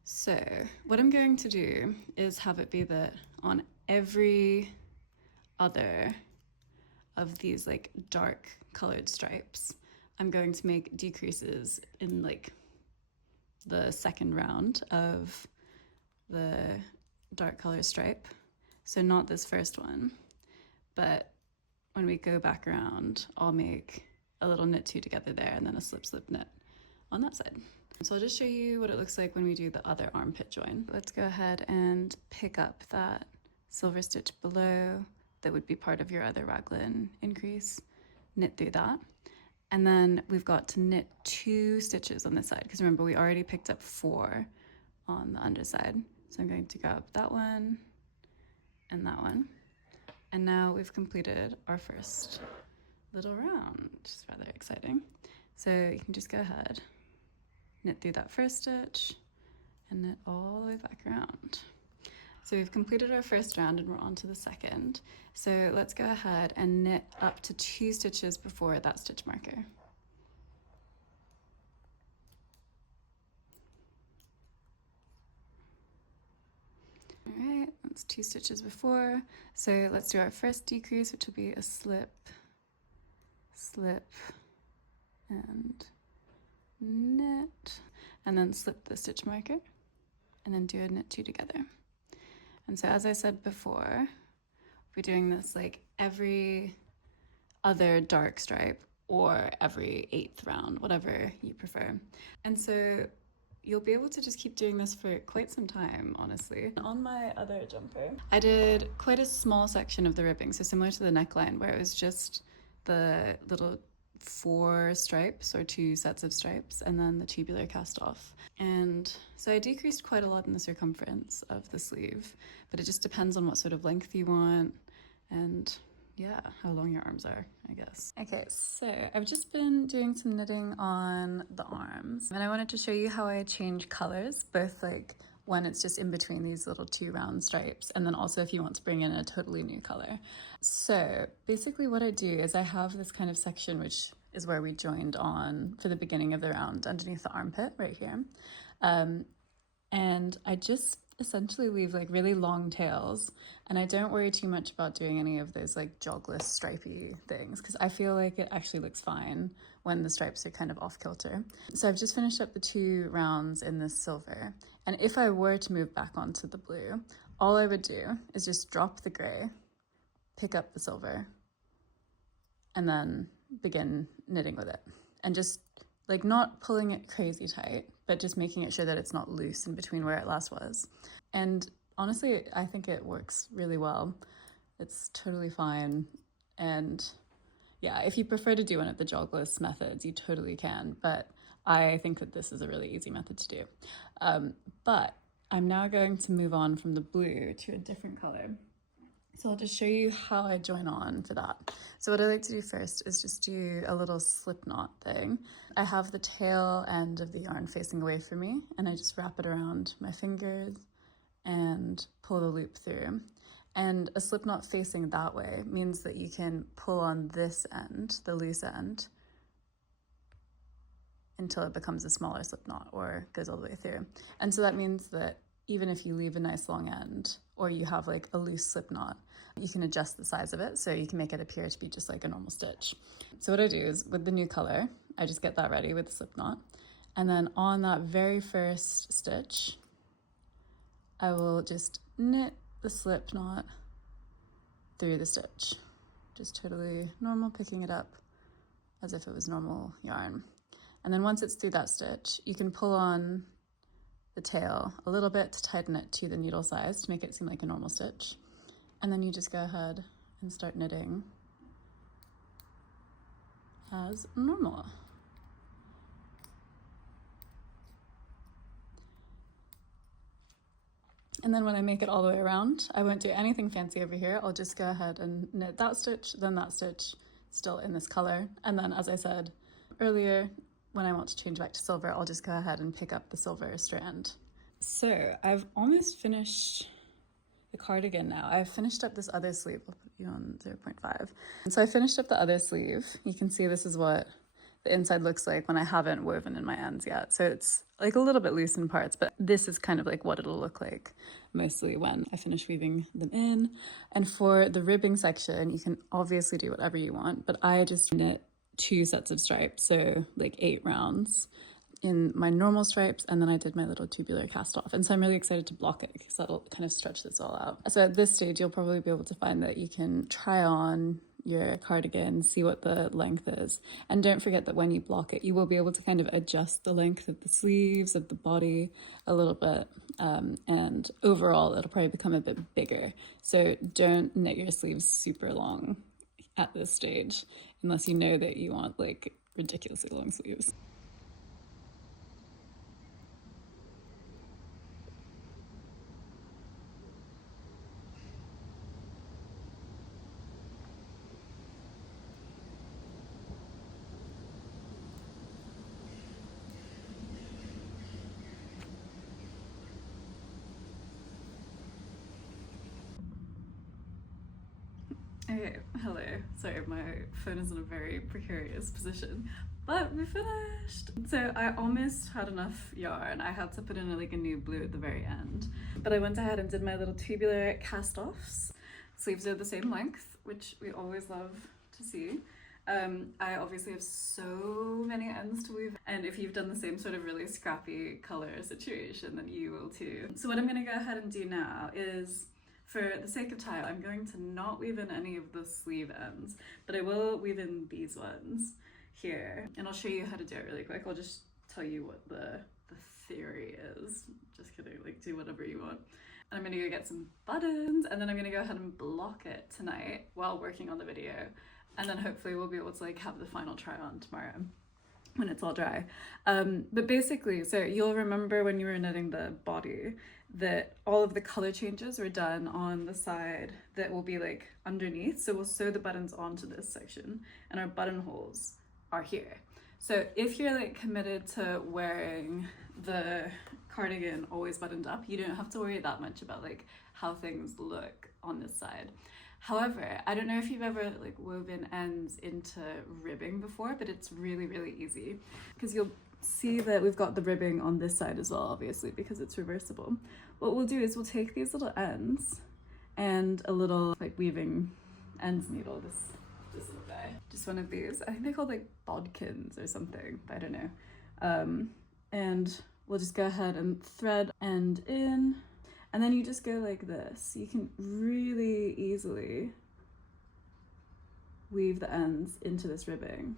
So what I'm going to do is have it be that on every other of these like dark colored stripes, I'm going to make decreases in like the second round of the dark color stripe. So not this first one, but when we go back around, I'll make a little knit 2 together there, and then a slip knit on that side. So I'll just show you what it looks like when we do the other armpit join. Let's go ahead and pick up that silver stitch below that would be part of your other raglan increase, knit through that. And then we've got to knit 2 stitches on this side, because remember we already picked up 4 on the underside. So I'm going to grab that one and that one. And now we've completed our first little round, which is rather exciting. So you can just go ahead, knit through that first stitch and knit all the way back around. So we've completed our first round and we're on to the second. So let's go ahead and knit up to 2 stitches before that stitch marker. All right, that's 2 stitches before. So let's do our first decrease, which will be a slip, slip, and knit, and then slip the stitch marker, and then do a knit 2 together. And so as I said before, we're doing this like every other dark stripe or every 8th round, whatever you prefer. And so you'll be able to just keep doing this for quite some time, honestly. On my other jumper, I did quite a small section of the ribbing, so similar to the neckline, where it was just the little 4 stripes or 2 sets of stripes, and then the tubular cast off. And so I decreased quite a lot in the circumference of the sleeve, but it just depends on what sort of length you want and yeah, how long your arms are, I guess. Okay, so I've just been doing some knitting on the arms, and I wanted to show you how I change colors, both like when it's just in between these little 2 round stripes, and then also if you want to bring in a totally new color. So basically what I do is I have this kind of section which is where we joined on for the beginning of the round underneath the armpit right here. And I just essentially leave like really long tails, and I don't worry too much about doing any of those like jogless stripey things because I feel like it actually looks fine when the stripes are kind of off kilter. So I've just finished up the 2 rounds in this silver, and if I were to move back onto the blue, all I would do is just drop the gray, pick up the silver, and then begin knitting with it, and just like not pulling it crazy tight, but just making it sure that it's not loose in between where it last was. And honestly, I think it works really well. It's totally fine. And yeah, if you prefer to do one of the jogless methods, you totally can, but I think that this is a really easy method to do. But I'm now going to move on from the blue to a different color. So I'll just show you how I join on for that. So what I like to do first is just do a little slip knot thing. I have the tail end of the yarn facing away from me, and I just wrap it around my fingers and pull the loop through. And a slip knot facing that way means that you can pull on this end, the loose end, until it becomes a smaller slip knot or goes all the way through. And so that means that even if you leave a nice long end or you have like a loose slip knot, you can adjust the size of it so you can make it appear to be just like a normal stitch. So what I do is with the new color, I just get that ready with the slip knot. And then on that very first stitch, I will just knit the slip knot through the stitch. Just totally normal, picking it up as if it was normal yarn. And then once it's through that stitch, you can pull on the tail a little bit to tighten it to the needle size to make it seem like a normal stitch. And then you just go ahead and start knitting as normal. And then when I make it all the way around, I won't do anything fancy over here. I'll just go ahead and knit that stitch, then that stitch, still in this color. And then, as I said earlier, when I want to change back to silver, I'll just go ahead and pick up the silver strand. So I've almost finished the cardigan now. I've finished up this other sleeve. I'll put you on 0.5. And so I finished up the other sleeve. You can see this is what the inside looks like when I haven't woven in my ends yet. So it's like a little bit loose in parts, but this is kind of like what it'll look like mostly when I finish weaving them in. And for the ribbing section, you can obviously do whatever you want, but I just knit 2 sets of stripes, so like 8 rounds in my normal stripes, and then I did my little tubular cast off. And so I'm really excited to block it because that'll kind of stretch this all out. So at this stage, you'll probably be able to find that you can try on your cardigan, see what the length is. And don't forget that when you block it, you will be able to kind of adjust the length of the sleeves, of the body a little bit. And overall, it'll probably become a bit bigger. So don't knit your sleeves super long at this stage, unless you know that you want like ridiculously long sleeves. Okay, hello. Sorry, my phone is in a very precarious position, but we finished. So I almost had enough yarn. I had to put in like a new blue at the very end, but I went ahead and did my little tubular cast-offs. Sleeves are the same length, which we always love to see. I obviously have so many ends to weave, and if you've done the same sort of really scrappy color situation, then you will too. So what I'm gonna go ahead and do now is, for the sake of time, I'm going to not weave in any of the sleeve ends, but I will weave in these ones here, and I'll show you how to do it really quick. I'll just tell you what the theory is. Just kidding, like do whatever you want. and I'm gonna go get some buttons, and then I'm gonna go ahead and block it tonight while working on the video, and then hopefully we'll be able to like have the final try on tomorrow when it's all dry. But basically, so you'll remember when you were knitting the body that all of the color changes were done on the side that will be like underneath. So we'll sew the buttons onto this section, and our buttonholes are here. So if you're like committed to wearing the cardigan always buttoned up, you don't have to worry that much about like how things look on this side. However, I don't know if you've ever like woven ends into ribbing before, but it's really, really easy because you'll see that we've got the ribbing on this side as well, obviously, because it's reversible. What we'll do is we'll take these little ends and a little like weaving ends needle, this little guy, just one of these. I think they're called like bodkins or something, but I don't know. And we'll just go ahead and thread end in. And then you just go like this. You can really easily weave the ends into this ribbing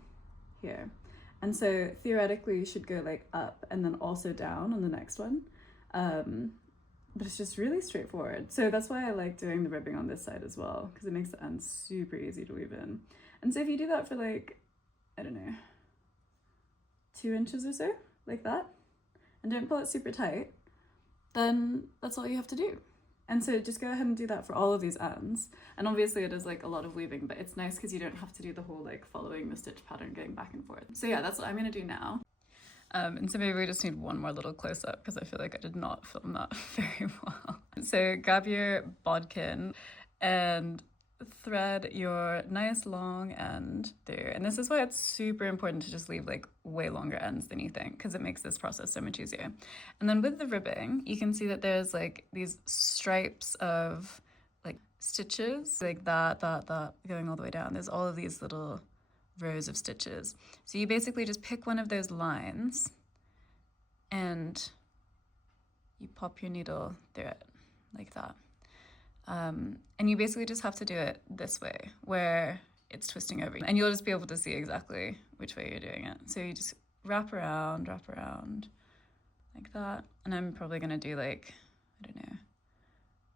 here. And so theoretically you should go like up and then also down on the next one. But it's just really straightforward. So that's why I like doing the ribbing on this side as well, because it makes the ends super easy to weave in. And so if you do that for like, I don't know, 2 inches or so, like that, and don't pull it super tight, then that's all you have to do. And so just go ahead and do that for all of these ends. And obviously it is like a lot of weaving, but it's nice because you don't have to do the whole like following the stitch pattern going back and forth. So yeah, that's what I'm gonna do now. And so maybe we just need one more little close up because I feel like I did not film that very well. So grab your bodkin and thread your nice long end through. And this is why it's super important to just leave like way longer ends than you think, because it makes this process so much easier. And then with the ribbing, you can see that there's like these stripes of like stitches like that going all the way down. There's all of these little rows of stitches. So you basically just pick one of those lines and you pop your needle through it like that. And you basically just have to do it this way, where it's twisting over, and you'll just be able to see exactly which way you're doing it. So you just wrap around like that. And I'm probably gonna do like, I don't know,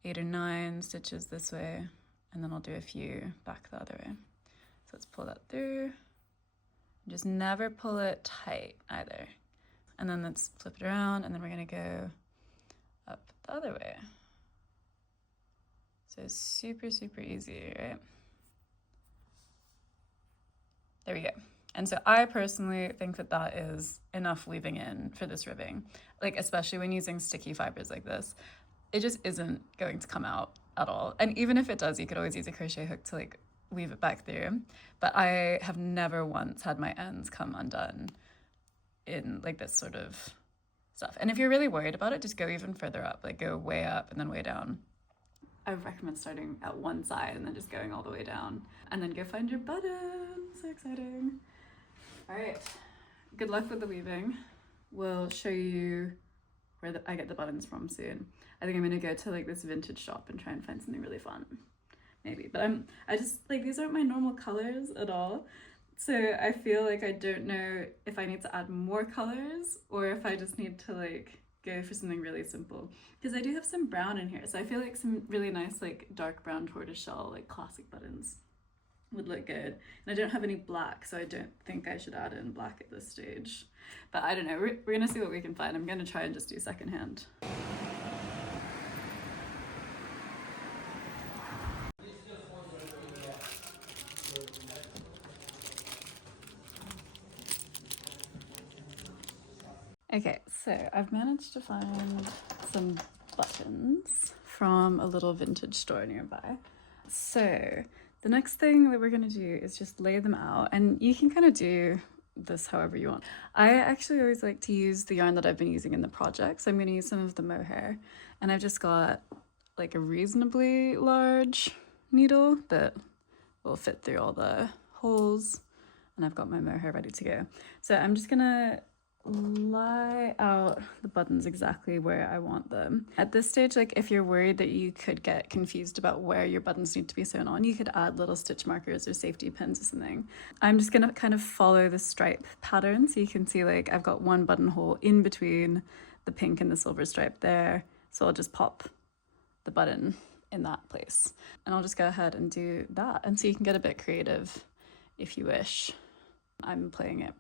8 or 9 stitches this way, and then I'll do a few back the other way. So let's pull that through. Just never pull it tight either. And then let's flip it around, and then we're gonna go up the other way. So super, super easy, right? There we go. And so I personally think that that is enough weaving in for this ribbing. Like, especially when using sticky fibers like this, it just isn't going to come out at all. And even if it does, you could always use a crochet hook to like weave it back through. But I have never once had my ends come undone in like this sort of stuff. And if you're really worried about it, just go even further up, like go way up and then way down. I recommend starting at one side and then just going all the way down, and then go find your button. So exciting. All right, good luck with the weaving. We'll show you where I get the buttons from soon. I think I'm gonna go to like this vintage shop and try and find something really fun, maybe. But I just like, these aren't my normal colors at all. So I feel like I don't know if I need to add more colors or if I just need to like go for something really simple, because I do have some brown in here, so I feel like some really nice like dark brown tortoiseshell like classic buttons would look good. And I don't have any black, so I don't think I should add in black at this stage, but I don't know, we're gonna see what we can find. I'm gonna try and just do secondhand. Okay, so I've managed to find some buttons from a little vintage store nearby. So the next thing that we're gonna do is just lay them out, and you can kind of do this however you want. I actually always like to use the yarn that I've been using in the project, so I'm gonna use some of the mohair, and I've just got like a reasonably large needle that will fit through all the holes, and I've got my mohair ready to go. So I'm just gonna lie out the buttons exactly where I want them. At this stage, like if you're worried that you could get confused about where your buttons need to be sewn on, you could add little stitch markers or safety pins or something. I'm just gonna kind of follow the stripe pattern, so you can see like I've got one buttonhole in between the pink and the silver stripe there, so I'll just pop the button in that place. And I'll just go ahead and do that. And so you can get a bit creative if you wish. I'm playing it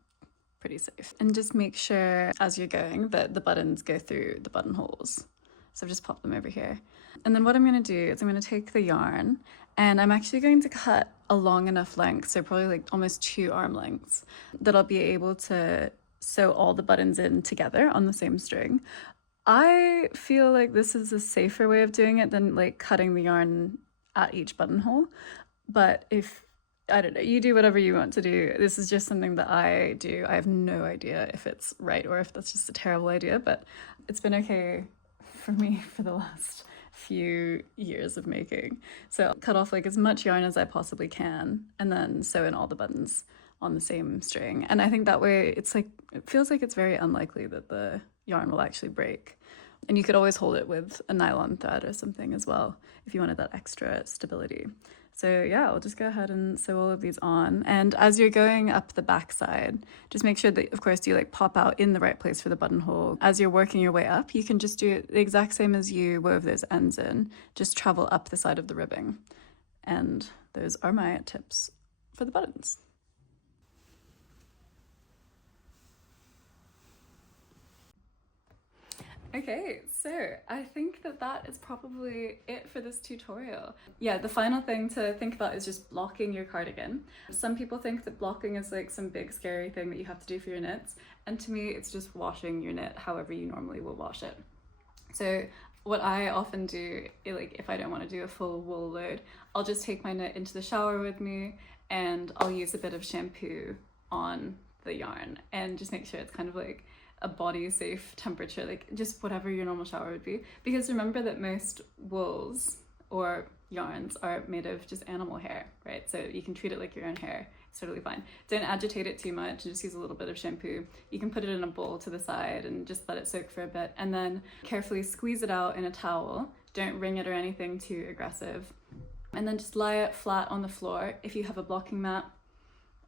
pretty safe. And just make sure as you're going that the buttons go through the buttonholes. So I've just popped them over here. And then what I'm going to do is I'm going to take the yarn and I'm actually going to cut a long enough length, so probably like almost 2 arm lengths, that I'll be able to sew all the buttons in together on the same string. I feel like this is a safer way of doing it than like cutting the yarn at each buttonhole. But if, I don't know, you do whatever you want to do. This is just something that I do. I have no idea if it's right or if that's just a terrible idea, but it's been okay for me for the last few years of making. So I'll cut off like as much yarn as I possibly can and then sew in all the buttons on the same string. And I think that way it's like, it feels like it's very unlikely that the yarn will actually break. And you could always hold it with a nylon thread or something as well if you wanted that extra stability. So yeah, I'll just go ahead and sew all of these on. And as you're going up the back side, just make sure that, of course, you like pop out in the right place for the buttonhole. As you're working your way up, you can just do it the exact same as you wove those ends in. Just travel up the side of the ribbing. And those are my tips for the buttons. Okay, so I think that that is probably it for this tutorial. Yeah, the final thing to think about is just blocking your cardigan. Some people think that blocking is like some big scary thing that you have to do for your knits, and to me it's just washing your knit however you normally will wash it. So what I often do, like if I don't want to do a full wool load, I'll just take my knit into the shower with me and I'll use a bit of shampoo on the yarn and just make sure it's kind of like a body safe temperature, like just whatever your normal shower would be. Because remember that most wools or yarns are made of just animal hair, right? So you can treat it like your own hair. It's totally fine. Don't agitate it too much, just use a little bit of shampoo. You can put it in a bowl to the side and just let it soak for a bit and then carefully squeeze it out in a towel. Don't wring it or anything too aggressive. And then just lie it flat on the floor. If you have a blocking mat,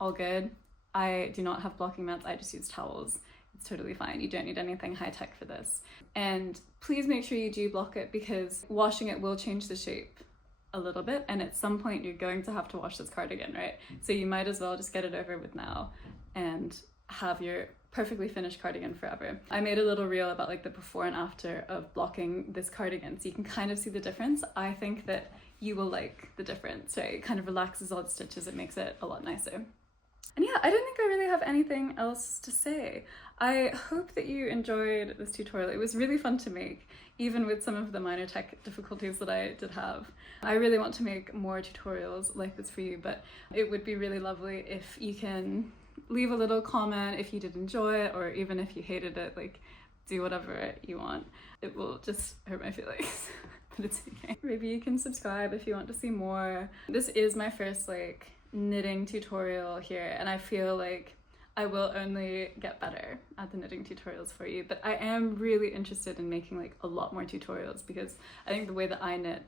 all good. I do not have blocking mats, I just use towels. It's totally fine. You don't need anything high tech for this. And please make sure you do block it because washing it will change the shape a little bit. And at some point you're going to have to wash this cardigan, right? So you might as well just get it over with now and have your perfectly finished cardigan forever. I made a little reel about like the before and after of blocking this cardigan so you can kind of see the difference. I think that you will like the difference. So it kind of relaxes all the stitches. It makes it a lot nicer. And yeah, I don't think I really have anything else to say. I hope that you enjoyed this tutorial. It was really fun to make, even with some of the minor tech difficulties that I did have. I really want to make more tutorials like this for you, but it would be really lovely if you can leave a little comment if you did enjoy it, or even if you hated it, like do whatever you want. It will just hurt my feelings, but it's okay. Maybe you can subscribe if you want to see more. This is my first like knitting tutorial here, and I feel like I will only get better at the knitting tutorials for you, but I am really interested in making like a lot more tutorials because I think the way that I knit,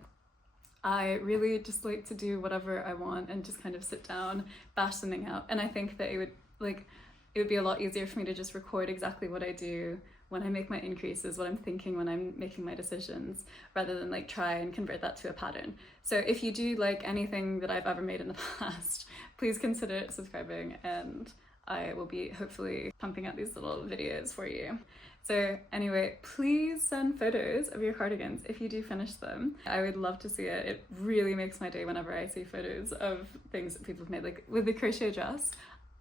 I really just like to do whatever I want and just kind of sit down, bash something out, and I think that it would be a lot easier for me to just record exactly what I do when I make my increases, what I'm thinking when I'm making my decisions, rather than like try and convert that to a pattern. So if you do like anything that I've ever made in the past, please consider subscribing and I will be hopefully pumping out these little videos for you. So anyway, please send photos of your cardigans if you do finish them. I would love to see it. It really makes my day whenever I see photos of things that people have made, like with the crochet dress.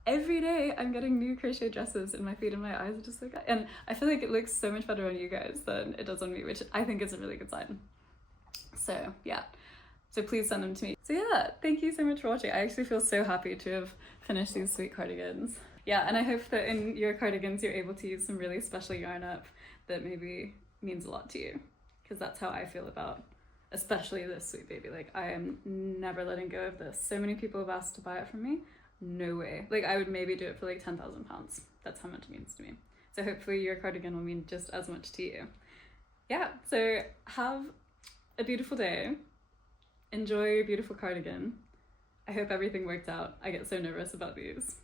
Every day I'm getting new crochet dresses and my feet and my eyes are just like, and I feel like it looks so much better on you guys than it does on me, which I think is a really good sign. So yeah, so please send them to me. So yeah, thank you so much for watching. I actually feel so happy to have finished these sweet cardigans. Yeah, and I hope that in your cardigans you're able to use some really special yarn up that maybe means a lot to you, because that's how I feel about especially this sweet baby. Like I am never letting go of this. So many people have asked to buy it from me. No way. Like I would maybe do it for like £10,000. That's how much it means to me. So hopefully your cardigan will mean just as much to you. Yeah, so have a beautiful day. Enjoy your beautiful cardigan. I hope everything worked out. I get so nervous about these.